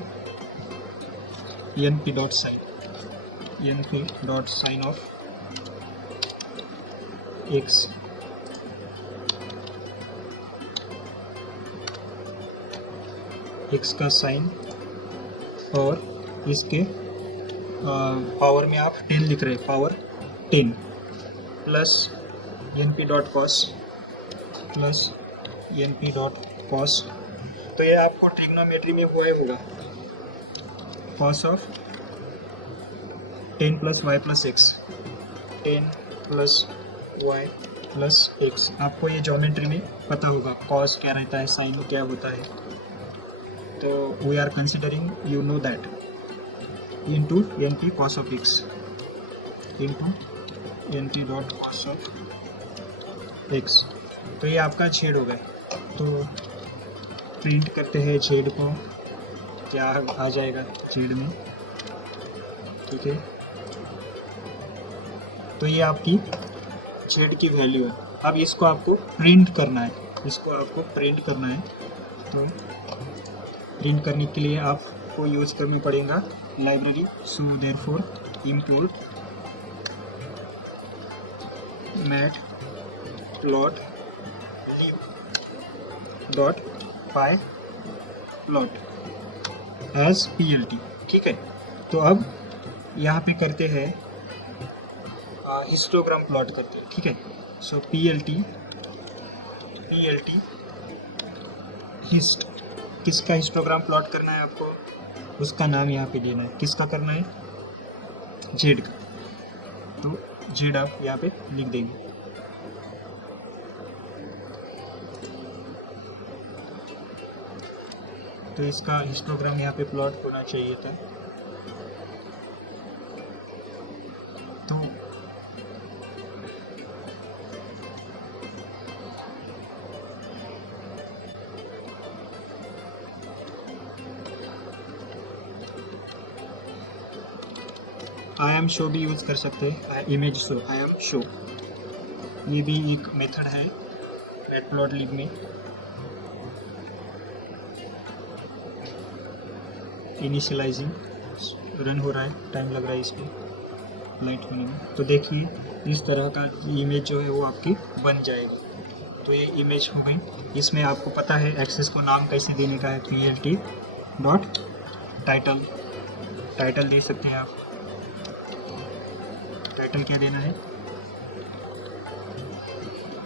n p dot sine, n p dot sine of x, x का साइन, और इसके पावर में आप 10 लिख रहे हैं, power 10 plus n p dot cos, plus n p dot cos. तो ये आपको ट्रिग्नोमेट्री में हुआ होगा, cos of 10 plus y plus x, 10 plus y plus x. आपको ये ज्योमेट्री में पता होगा कॉस क्या रहता है, साइन क्या होता है। तो we are considering you know that into n p cos of x into n p dot cos of x. तो ये आपका छेद हो गया। तो प्रिंट करते हैं छेद को, क्या आ जाएगा छेद में, ठीक है। तो ये आपकी छेद की वैल्यू है। अब इसको आपको प्रिंट करना है, इसको आपको प्रिंट करना है। तो प्रिंट करने के लिए आपको यूज़ करना पड़ेगा library. So therefore import matplotlib dot pyplot as PLT, ठीक है। तो अब यहाँ पे करते हैं हिस्टोग्राम प्लॉट करते हैं, ठीक है। सो PLT हिस्ट, किसका हिस्टोग्राम प्लॉट करना है आपको, उसका नाम यहाँ पे देना है। किसका करना है, जेड का। तो जेड आप यहाँ पे लिख देंगे। तो इसका हिस्टोग्राम यहाँ पे प्लॉट होना चाहिए था। तो आई एम शो भी यूज़ कर सकते हैं, image show, I am show, ये भी एक मेथड है मैटप्लॉटलिब में। इनिशियलाइजिंग रन हो रहा है, टाइम लग रहा है इसको लाइट होने में। तो देखिए इस तरह का इमेज जो है वो आपकी बन जाएगी। तो ये इमेज हो गई। इसमें आपको पता है एक्सेस को नाम कैसे देने का है, plt डॉट टाइटल, टाइटल दे सकते हैं आप। टाइटल क्या देना है,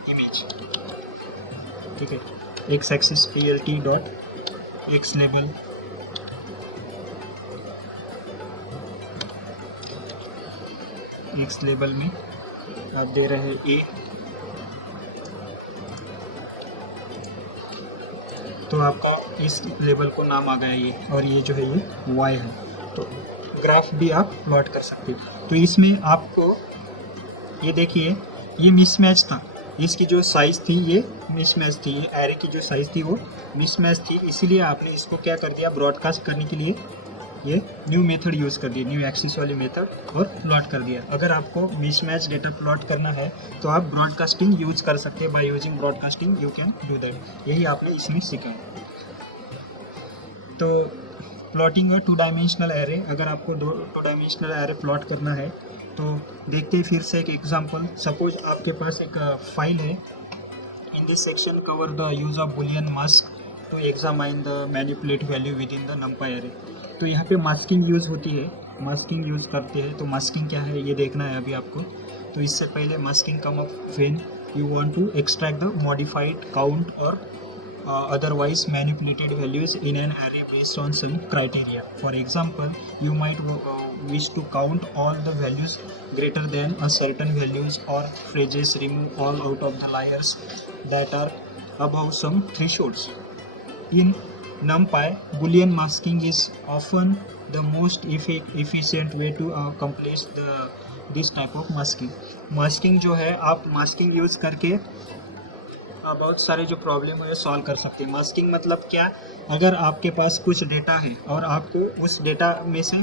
इमेज, ठीक है। X axis plt dot x label, x label में आप दे रहे हैं ए, तो आपका इस लेबल को नाम आ गया ये, और ये जो है ये y है। तो ग्राफ भी आप प्लॉट कर सकते हो। तो इसमें आपको ये देखिए ये मिसमैच था, इसकी जो साइज़ थी ये मिसमैच थी, ये एरे की जो साइज़ थी वो मिसमैच थी, इसीलिए आपने इसको क्या कर दिया, ब्रॉडकास्ट करने के लिए ये न्यू मेथड यूज़ कर दिया, न्यू एक्सिस वाली मेथड, और प्लॉट कर दिया। अगर आपको मिसमैच डेटा प्लॉट करना है तो आप ब्रॉडकास्टिंग यूज़ कर सकते हैं, by using broadcasting you can do that. यही आपने इसमें सीखा है। तो प्लॉटिंग है टू डायमेंशनल एरे, अगर आपको टू डायमेंशनल एरे प्लॉट करना है तो देखते हैं फिर से एक एग्जांपल। सपोज आपके पास एक फाइल है, in this section cover the use of Boolean mask to examine the manipulate value within the NumPy array. तो यहाँ पे मास्किंग यूज़ होती है, मास्किंग यूज़ करते हैं। तो मास्किंग क्या है ये देखना है अभी आपको। तो इससे पहले masking come up when you want to extract the modified count और otherwise manipulated values in an array based on some criteria. For example, you might wish to count all the values greater than a certain values, or phrases remove all out of the layers that are above some thresholds. In NumPy, Boolean masking is often the most efficient way to accomplish this type of masking. Masking जो है आप masking use करके बहुत सारे जो problem है solve कर सकते हैं। मास्किंग मतलब क्या, अगर आपके पास कुछ डेटा है और आपको उस डेटा में से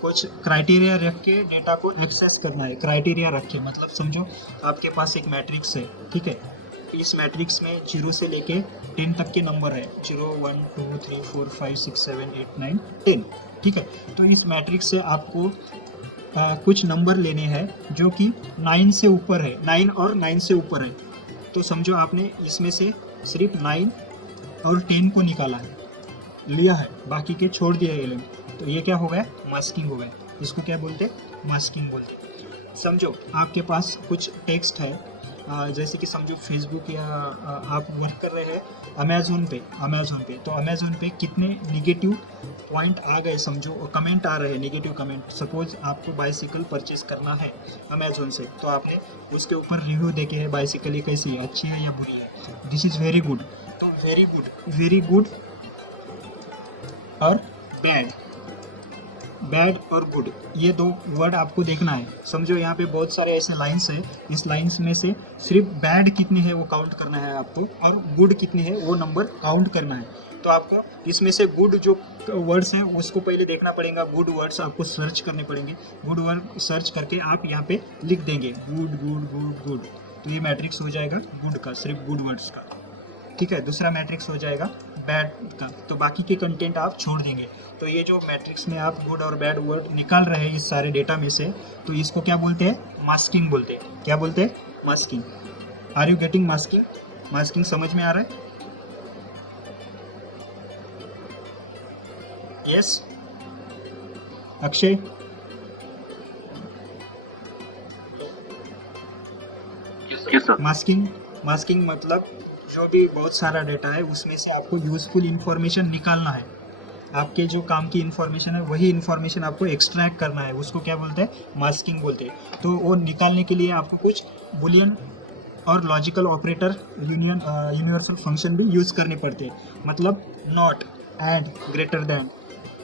कुछ क्राइटेरिया रख के डेटा को एक्सेस करना है, क्राइटेरिया रख के, मतलब समझो आपके पास एक मैट्रिक्स है, ठीक है। इस मैट्रिक्स में 0 से लेके 10 तक के नंबर है, 0 1 2 3 4 5 6 7 8 9 10, ठीक है। तो इस मैट्रिक्स से आपको कुछ नंबर लेने हैं जो कि 9 से ऊपर है, 9 और 9 से ऊपर है। तो समझो आपने इसमें से सिर्फ 9 और 10 को निकाला है, लिया है, बाकी के छोड़ दिया है 11। तो ये क्या हो गया, मास्किंग हो गया। इसको क्या बोलते हैं, मास्किंग बोलते हैं। समझो आपके पास कुछ टेक्स्ट है, जैसे कि समझो फेसबुक या आप वर्क कर रहे हैं अमेज़ोन पे, तो अमेज़ोन पे कितने निगेटिव पॉइंट आ गए, समझो कमेंट आ रहे हैं, नेगेटिव कमेंट। सपोज आपको बाइसिकल परचेज करना है अमेज़ोन से, तो आपने उसके ऊपर रिव्यू देखे हैं, बाइसिकल ये कैसी है, अच्छी है या बुरी है, दिस इज़ वेरी गुड। तो वेरी गुड और बैड और गुड, ये दो वर्ड आपको देखना है। समझो यहाँ पे बहुत सारे ऐसे लाइंस है, इस लाइंस में से सिर्फ बैड कितने हैं वो काउंट करना है आपको, और गुड कितने हैं वो नंबर काउंट करना है। तो आपको इसमें से गुड जो वर्ड्स हैं उसको पहले देखना पड़ेगा, गुड वर्ड्स आपको सर्च करने पड़ेंगे। गुड वर्ड सर्च करके आप यहाँ पे लिख देंगे गुड गुड गुड गुड, तो ये मैट्रिक्स हो जाएगा गुड का, सिर्फ गुड वर्ड्स का, ठीक है। दूसरा मैट्रिक्स हो जाएगा बैड का, तो बाकी के कंटेंट आप छोड़ देंगे। तो ये जो मैट्रिक्स में आप गुड और बैड वर्ड निकाल रहे हैं इस सारे डेटा में से, तो इसको क्या बोलते हैं, मास्किंग बोलते हैं। क्या बोलते हैं, masking. Are you getting masking? Masking समझ में आ रहा है? यस अक्षय, मास्किंग मतलब जो भी बहुत सारा डेटा है उसमें से आपको यूजफुल इंफॉर्मेशन निकालना है, आपके जो काम की इंफॉर्मेशन है वही इंफॉर्मेशन आपको एक्सट्रैक्ट करना है, उसको क्या बोलते हैं, मास्किंग बोलते हैं। तो वो निकालने के लिए आपको कुछ बुलियन और लॉजिकल ऑपरेटर, यूनिवर्सल फंक्शन भी यूज़ करने पड़ते हैं। मतलब not, and, greater than,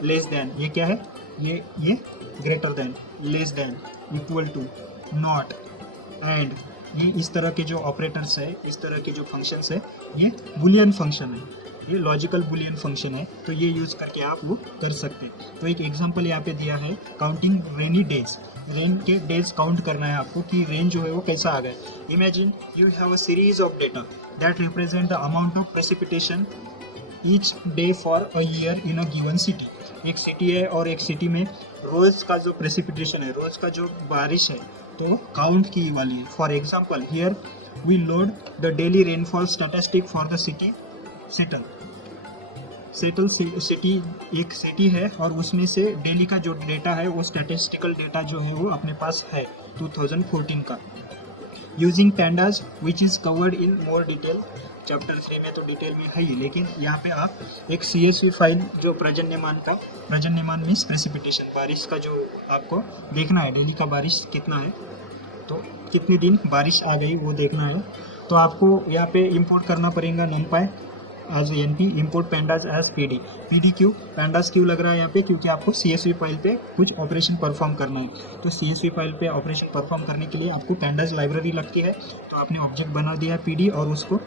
less than, ये क्या है, ये greater than, less than, equal to, not, and, ये इस तरह के जो ऑपरेटर्स है, इस तरह के जो फंक्शंस है, ये बुलियन फंक्शन है। ये लॉजिकल बुलियन फंक्शन है, तो ये यूज़ करके आप वो कर सकते हैं। तो एक एग्जांपल यहाँ पे दिया है, काउंटिंग रेनी डेज, रेन के डेज काउंट करना है आपको कि रेन जो है वो कैसा आ गया। Imagine you have a series of data that represent the amount of precipitation each day for a year in a given city. एक सिटी है और एक सिटी में रोज़ का जो प्रेसिपिटेशन है, रोज़ का जो बारिश है, तो काउंट की वाली है। For example here we load the daily rainfall statistic for the city Seattle. Seattle city एक सिटी है और उसमें से डेली का जो डेटा है वो स्टैटिस्टिकल डेटा जो है वो अपने पास है 2014 का, using pandas which is covered in more detail. Chapter 3 में तो डिटेल में है ही, लेकिन यहाँ पे आप एक CSV फाइल जो पर्जन्यमान मीन्स प्रेसिपिटेशन, बारिश का जो आपको देखना है, डेली का बारिश कितना है, तो कितने दिन बारिश आ गई वो देखना है। तो आपको यहाँ पे इंपोर्ट करना पड़ेगा numpy as NP import pandas as PD क्यों, पैंडाज क्यों लग रहा है यहाँ पे, क्योंकि आपको CSV फाइल पे कुछ ऑपरेशन परफॉर्म करना है। तो CSV फाइल पे ऑपरेशन परफॉर्म करने के लिए आपको पैंडाज लाइब्रेरी लगती है। तो आपने ऑब्जेक्ट बना दिया PD और उसको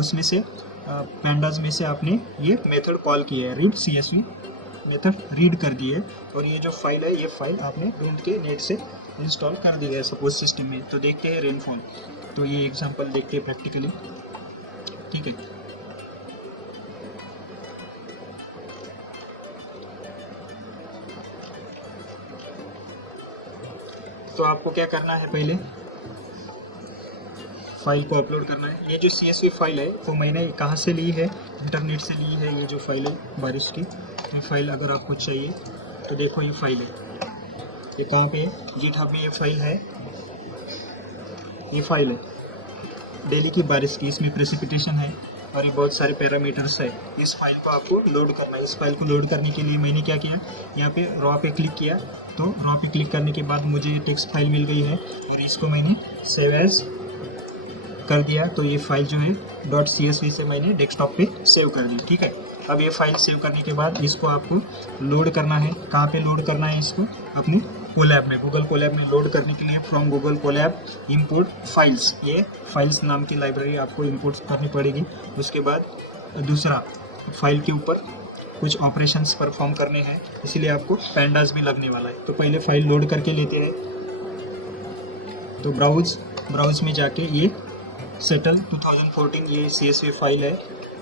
उसमें से पैंडाज में से आपने ये मेथड कॉल किया है, रीड CSV मेथड रीड कर दी है, और ये जो फाइल है ये फाइल आपने ढूंढ के नेट से इंस्टॉल कर दी है सपोज सिस्टम में। तो देखते हैं रेनफॉल, तो ये एग्जांपल देखते हैं प्रैक्टिकली, ठीक है। तो आपको क्या करना है, पहले फाइल को अपलोड करना है। ये जो CSV फाइल है वो मैंने कहाँ से ली है, इंटरनेट से ली है। ये जो फाइल है बारिश की, ये फाइल अगर आपको चाहिए तो देखो ये फाइल है, ये कहाँ पे है, GitHub में ये फाइल है। ये फाइल है डेली की बारिश की, इसमें प्रेसिपिटेशन है और ये बहुत सारे पैरामीटर्स है। इस फाइल को आपको लोड करना है। इस फाइल को लोड करने के लिए मैंने क्या किया, यहाँ पे रॉ पे क्लिक किया, तो रॉ पे क्लिक करने के बाद मुझे ये टेक्स्ट फाइल मिल गई है और इसको मैंने सेव एज कर दिया। तो ये फाइल जो है .csv से मैंने डेस्कटॉप पे सेव कर दी, ठीक है। अब ये फाइल सेव करने के बाद इसको आपको लोड करना है। कहाँ पे लोड करना है इसको, अपने कोलैब में, गूगल कोलैब में लोड करने के लिए from Google Colab import files, ये फाइल्स नाम की लाइब्रेरी आपको इंपोर्ट करनी पड़ेगी। उसके बाद दूसरा फाइल के ऊपर कुछ ऑपरेशंस परफॉर्म करने हैं, इसलिए आपको पैंडाज भी लगने वाला है। तो पहले फाइल लोड करके लेते हैं। तो ब्राउज में जाके ये सेटल 2014 ये CSV फाइल है,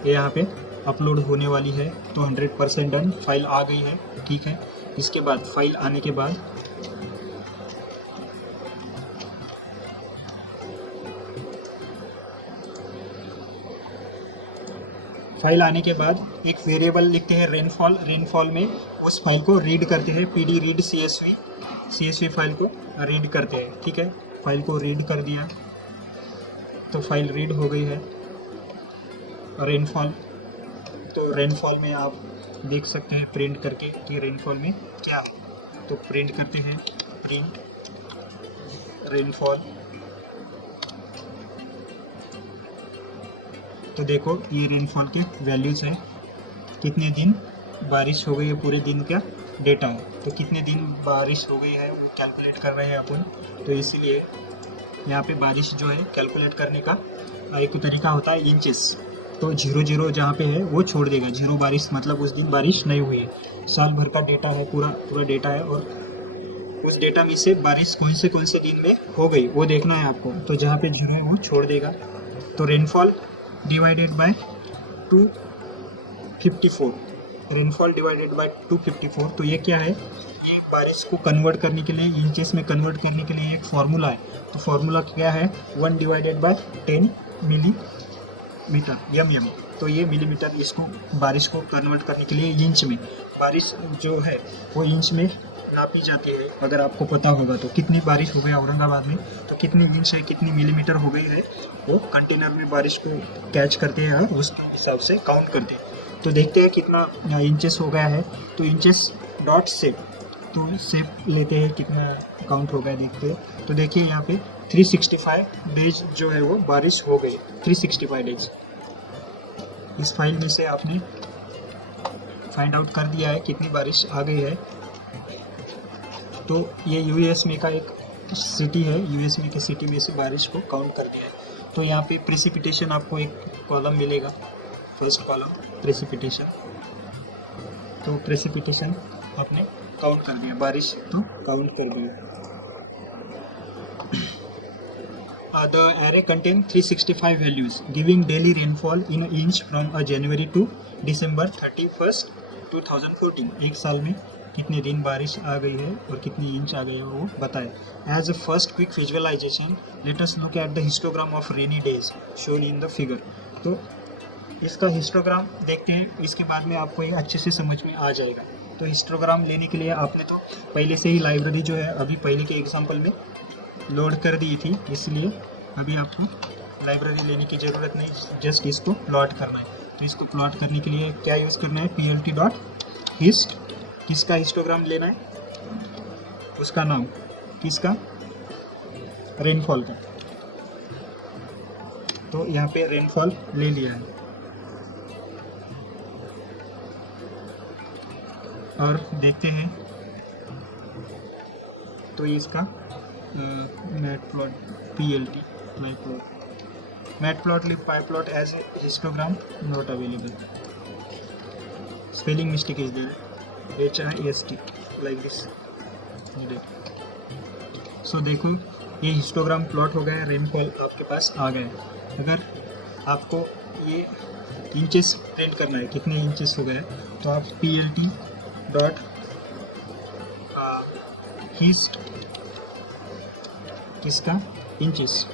ये यहाँ पे अपलोड होने वाली है। तो 100% डन, फाइल आ गई है, ठीक है। इसके बाद फाइल आने के बाद एक वेरिएबल लिखते हैं रेनफॉल। रेनफॉल में उस फाइल को रीड करते हैं, PD रीड CSV फाइल को रीड करते हैं, ठीक है। फाइल को रीड कर दिया तो फाइल रीड हो गई है। रेनफॉल, तो रेनफॉल में आप देख सकते हैं प्रिंट करके कि रेनफॉल में क्या है। तो प्रिंट करते हैं, प्रिंट रेनफॉल। तो देखो ये रेनफॉल के वैल्यूज़ है, कितने दिन बारिश हो गई है, पूरे दिन का डेटा है। तो कितने दिन बारिश हो गई है वो कैलकुलेट कर रहे हैं अपन। तो इसीलिए यहाँ पे बारिश जो है कैलकुलेट करने का एक तरीका होता है इंचेस। तो 0 जहाँ पे है वो छोड़ देगा, 0 बारिश मतलब उस दिन बारिश नहीं हुई है। साल भर का डेटा है, पूरा डेटा है, और उस डेटा में से बारिश कौन से दिन में हो गई वो देखना है आपको। तो जहाँ पे 0 है वो छोड़ देगा। तो rainfall divided by 254, rainfall divided by 254। तो ये क्या है, ये बारिश को कन्वर्ट करने के लिए, इंचेस में कन्वर्ट करने के लिए एक फार्मूला है। तो फार्मूला क्या है, 1 डिवाइडेड बाय 10 मिलीमीटर, mm। तो ये मिलीमीटर, इसको बारिश को कन्वर्ट करने के लिए इंच में, बारिश जो है वो इंच में नापी जाती है। अगर आपको पता होगा तो कितनी बारिश हो गई औरंगाबाद में, तो कितनी इंच है, कितनी मिलीमीटर हो गई है, वो कंटेनर में बारिश को कैच करते हैं और उसके हिसाब से काउंट करते हैं। तो देखते हैं कितना इंचेस हो गया है। तो इंचेस डॉट सेप, तो सेप लेते हैं कितना काउंट हो गया देखते हैं। तो देखिए यहाँ पे 365 डेज जो है वो बारिश हो गई, 365 डेज। इस फाइल में से आपने फाइंड आउट कर दिया है कितनी बारिश आ गई है। तो ये US में का एक सिटी है, US में के सिटी में से बारिश को काउंट कर दिया है। तो यहाँ पे प्रेसिपिटेशन आपको एक कॉलम मिलेगा, फर्स्ट कॉलम प्रेसिपिटेशन, तो प्रेसिपिटेशन आपने काउंट कर दिया, बारिश तो काउंट कर दिया। The array contains 365 values giving daily rainfall in inch from January to December 31st 2014। एक साल में कितने दिन बारिश आ गई है और कितनी इंच आ गई है वो बताए। As a first quick visualization let us look at the histogram of rainy days shown in the figure. तो इसका हिस्टोग्राम देखते हैं, इसके बाद में आपको ये अच्छे से समझ में आ जाएगा। तो हिस्टोग्राम लेने के लिए आपने तो पहले से ही लाइब्रेरी जो है अभी पहले के एग्जाम्पल में लोड कर दी थी, इसलिए अभी आपको लाइब्रेरी लेने की ज़रूरत नहीं, जस्ट इसको प्लॉट करना है। तो इसको प्लॉट करने के लिए क्या यूज़ करना है, plt.hist। किसका हिस्टोग्राम लेना है, उसका नाम, किसका, रेनफॉल का। तो यहाँ पे रेनफॉल ले लिया है और देखते हैं। तो इसका matplotlib pyplot as a histogram not available, spelling mistake is there, HIST like this needed। so देखो ये हिस्टोग्राम प्लॉट हो गया, रेनफॉल आपके पास आ गया। अगर आपको ये इंचेस प्रिंट करना है कितने इंचेस हो गए, तो आप plt.hist किसका, इंचेस,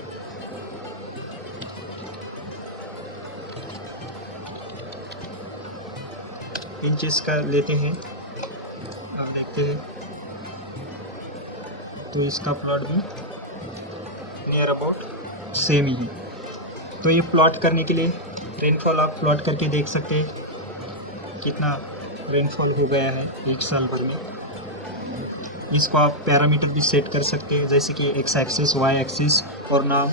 इंचेस का लेते हैं। आप देखते हैं तो इसका प्लॉट भी नियर अबाउट सेम ही है। तो ये प्लॉट करने के लिए रेनफॉल आप प्लॉट करके देख सकते हैं कितना रेनफॉल हो गया है एक साल भर में। इसको आप पैरामीटर भी सेट कर सकते हैं, जैसे कि एक्स एक्सिस, वाई एक्सिस और नाम,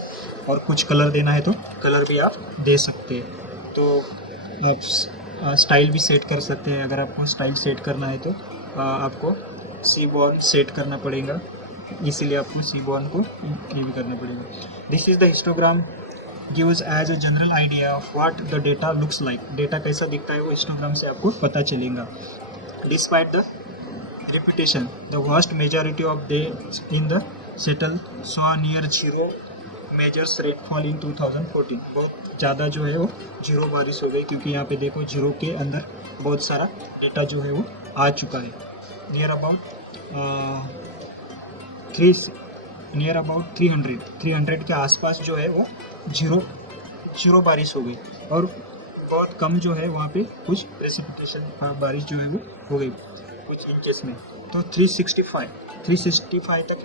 और कुछ कलर देना है तो कलर भी आप दे सकते हैं। तो आप स्टाइल भी सेट कर सकते हैं। अगर आपको स्टाइल सेट करना है तो आपको सीबॉर्न सेट करना पड़ेगा, इसीलिए आपको सीबॉर्न को ये भी करना पड़ेगा। This is the histogram gives as a general idea of what the data looks like. Data कैसा दिखता है वो हिस्टोग्राम से आपको पता चलेगा। Despite the reputation, the vast majority of days in the settle saw near zero measures rainfall in 2014। बहुत ज़्यादा जो है वो जीरो बारिश हो गई, क्योंकि यहाँ पे देखो जीरो के अंदर बहुत सारा डेटा जो है वो आ चुका है। नियर अबाउट 300 के आसपास जो है वो जीरो बारिश हो गई, और बहुत कम जो है वहाँ पे कुछ प्रेसिपिटेशन बारिश जो है वो हो गई कुछ इंचेस में। तो 365 तक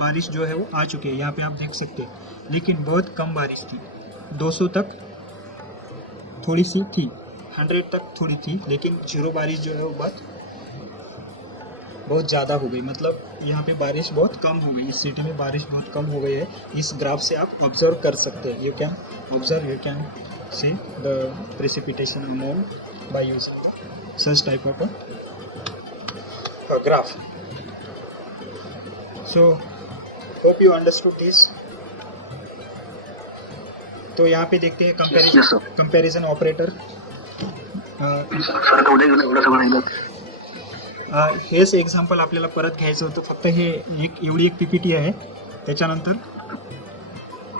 बारिश जो है वो आ चुकी है, यहाँ पे आप देख सकते हैं। लेकिन बहुत कम बारिश थी, 200 तक थोड़ी सी थी, 100 तक थोड़ी थी, लेकिन जीरो बारिश जो है वो बहुत ज़्यादा हो गई। मतलब यहाँ पे बारिश बहुत कम हो गई, इस सिटी में बारिश बहुत कम हो गई है। इस ग्राफ से आप ऑब्जर्व कर सकते हैं। You can see the precipitation amount by using such type of a graph। So hope you understood this। तो यहाँ पे देखते हैं कंपैरिजन ऑपरेटर। हेच एक्झाम्पल आपल्याला परत घ्यायचं होतं, फक्त हे एवढी एक PPT आहे, त्याच्यानंतर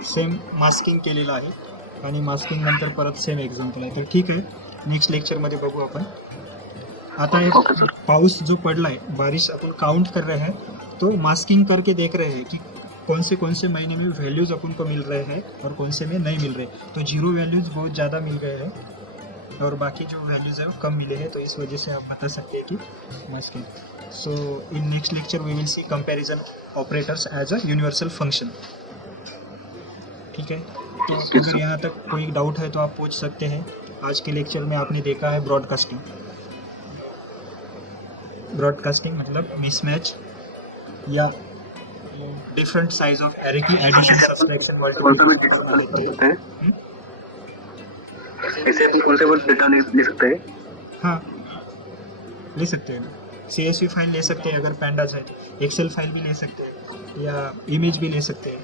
सेम मास्किंग केलेलं आहे आणि मास्किंग नंतर परत सेम एक्झाम्पल आहे। तर ठीक आहे, नेक्स्ट लेक्चरमध्ये बघू आपण। आता ये पाउस जो पड़ है, बारिश अपन काउंट कर रहे हैं, तो मास्किंग करके देख रहे हैं कि कौन से महीने में वैल्यूज़ अपन को मिल रहे हैं और कौन से में नहीं मिल रहे। तो जीरो वैल्यूज़ बहुत ज़्यादा मिल गए हैं और बाकी जो वैल्यूज़ है वो कम मिले हैं, तो इस वजह से आप बता सकते हैं कि masking. So in next lecture we will see comparison operators as a universal function. ठीक है, तो अगर यहाँ तक कोई डाउट है तो आप पूछ सकते हैं। आज के लेक्चर में आपने देखा है ब्रॉडकास्टिंग मतलब मिसमैच या डिफरेंट साइज ऑफ एरे की एडिशन, सब्सट्रैक्शन, मल्टीप्लिकेशन। ऐसे भी कौन से वर्ड डेटा ले सकते हैं? हाँ, ले सकते हैं। CSV फाइल ले सकते हैं अगर पैंडास है, एक्सेल फाइल भी ले सकते हैं, या इमेज भी ले सकते हैं।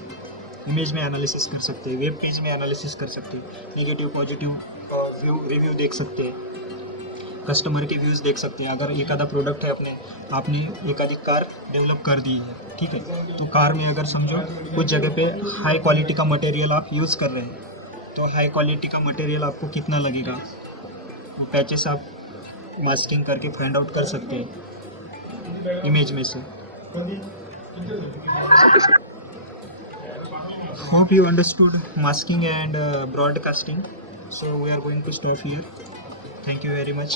इमेज में एनालिसिस कर सकते हैं, वेब पेज में एनालिसिस कर सकते हैं, नेगेटिव पॉजिटिव आप रिव्यू देख सकते हैं, कस्टमर के व्यूज़ देख सकते हैं। अगर एखादा प्रोडक्ट है आपने एखादी कार डेवलप कर दी है, ठीक है, तो कार में अगर समझो कुछ जगह पे हाई क्वालिटी का मटेरियल आप यूज़ कर रहे हैं, तो हाई क्वालिटी का मटेरियल आपको कितना लगेगा, वो पैचेस आप मास्किंग करके फाइंड आउट कर सकते हैं इमेज में से। Hope you understood masking and broadcasting. So we are going to stop here. Thank you very much.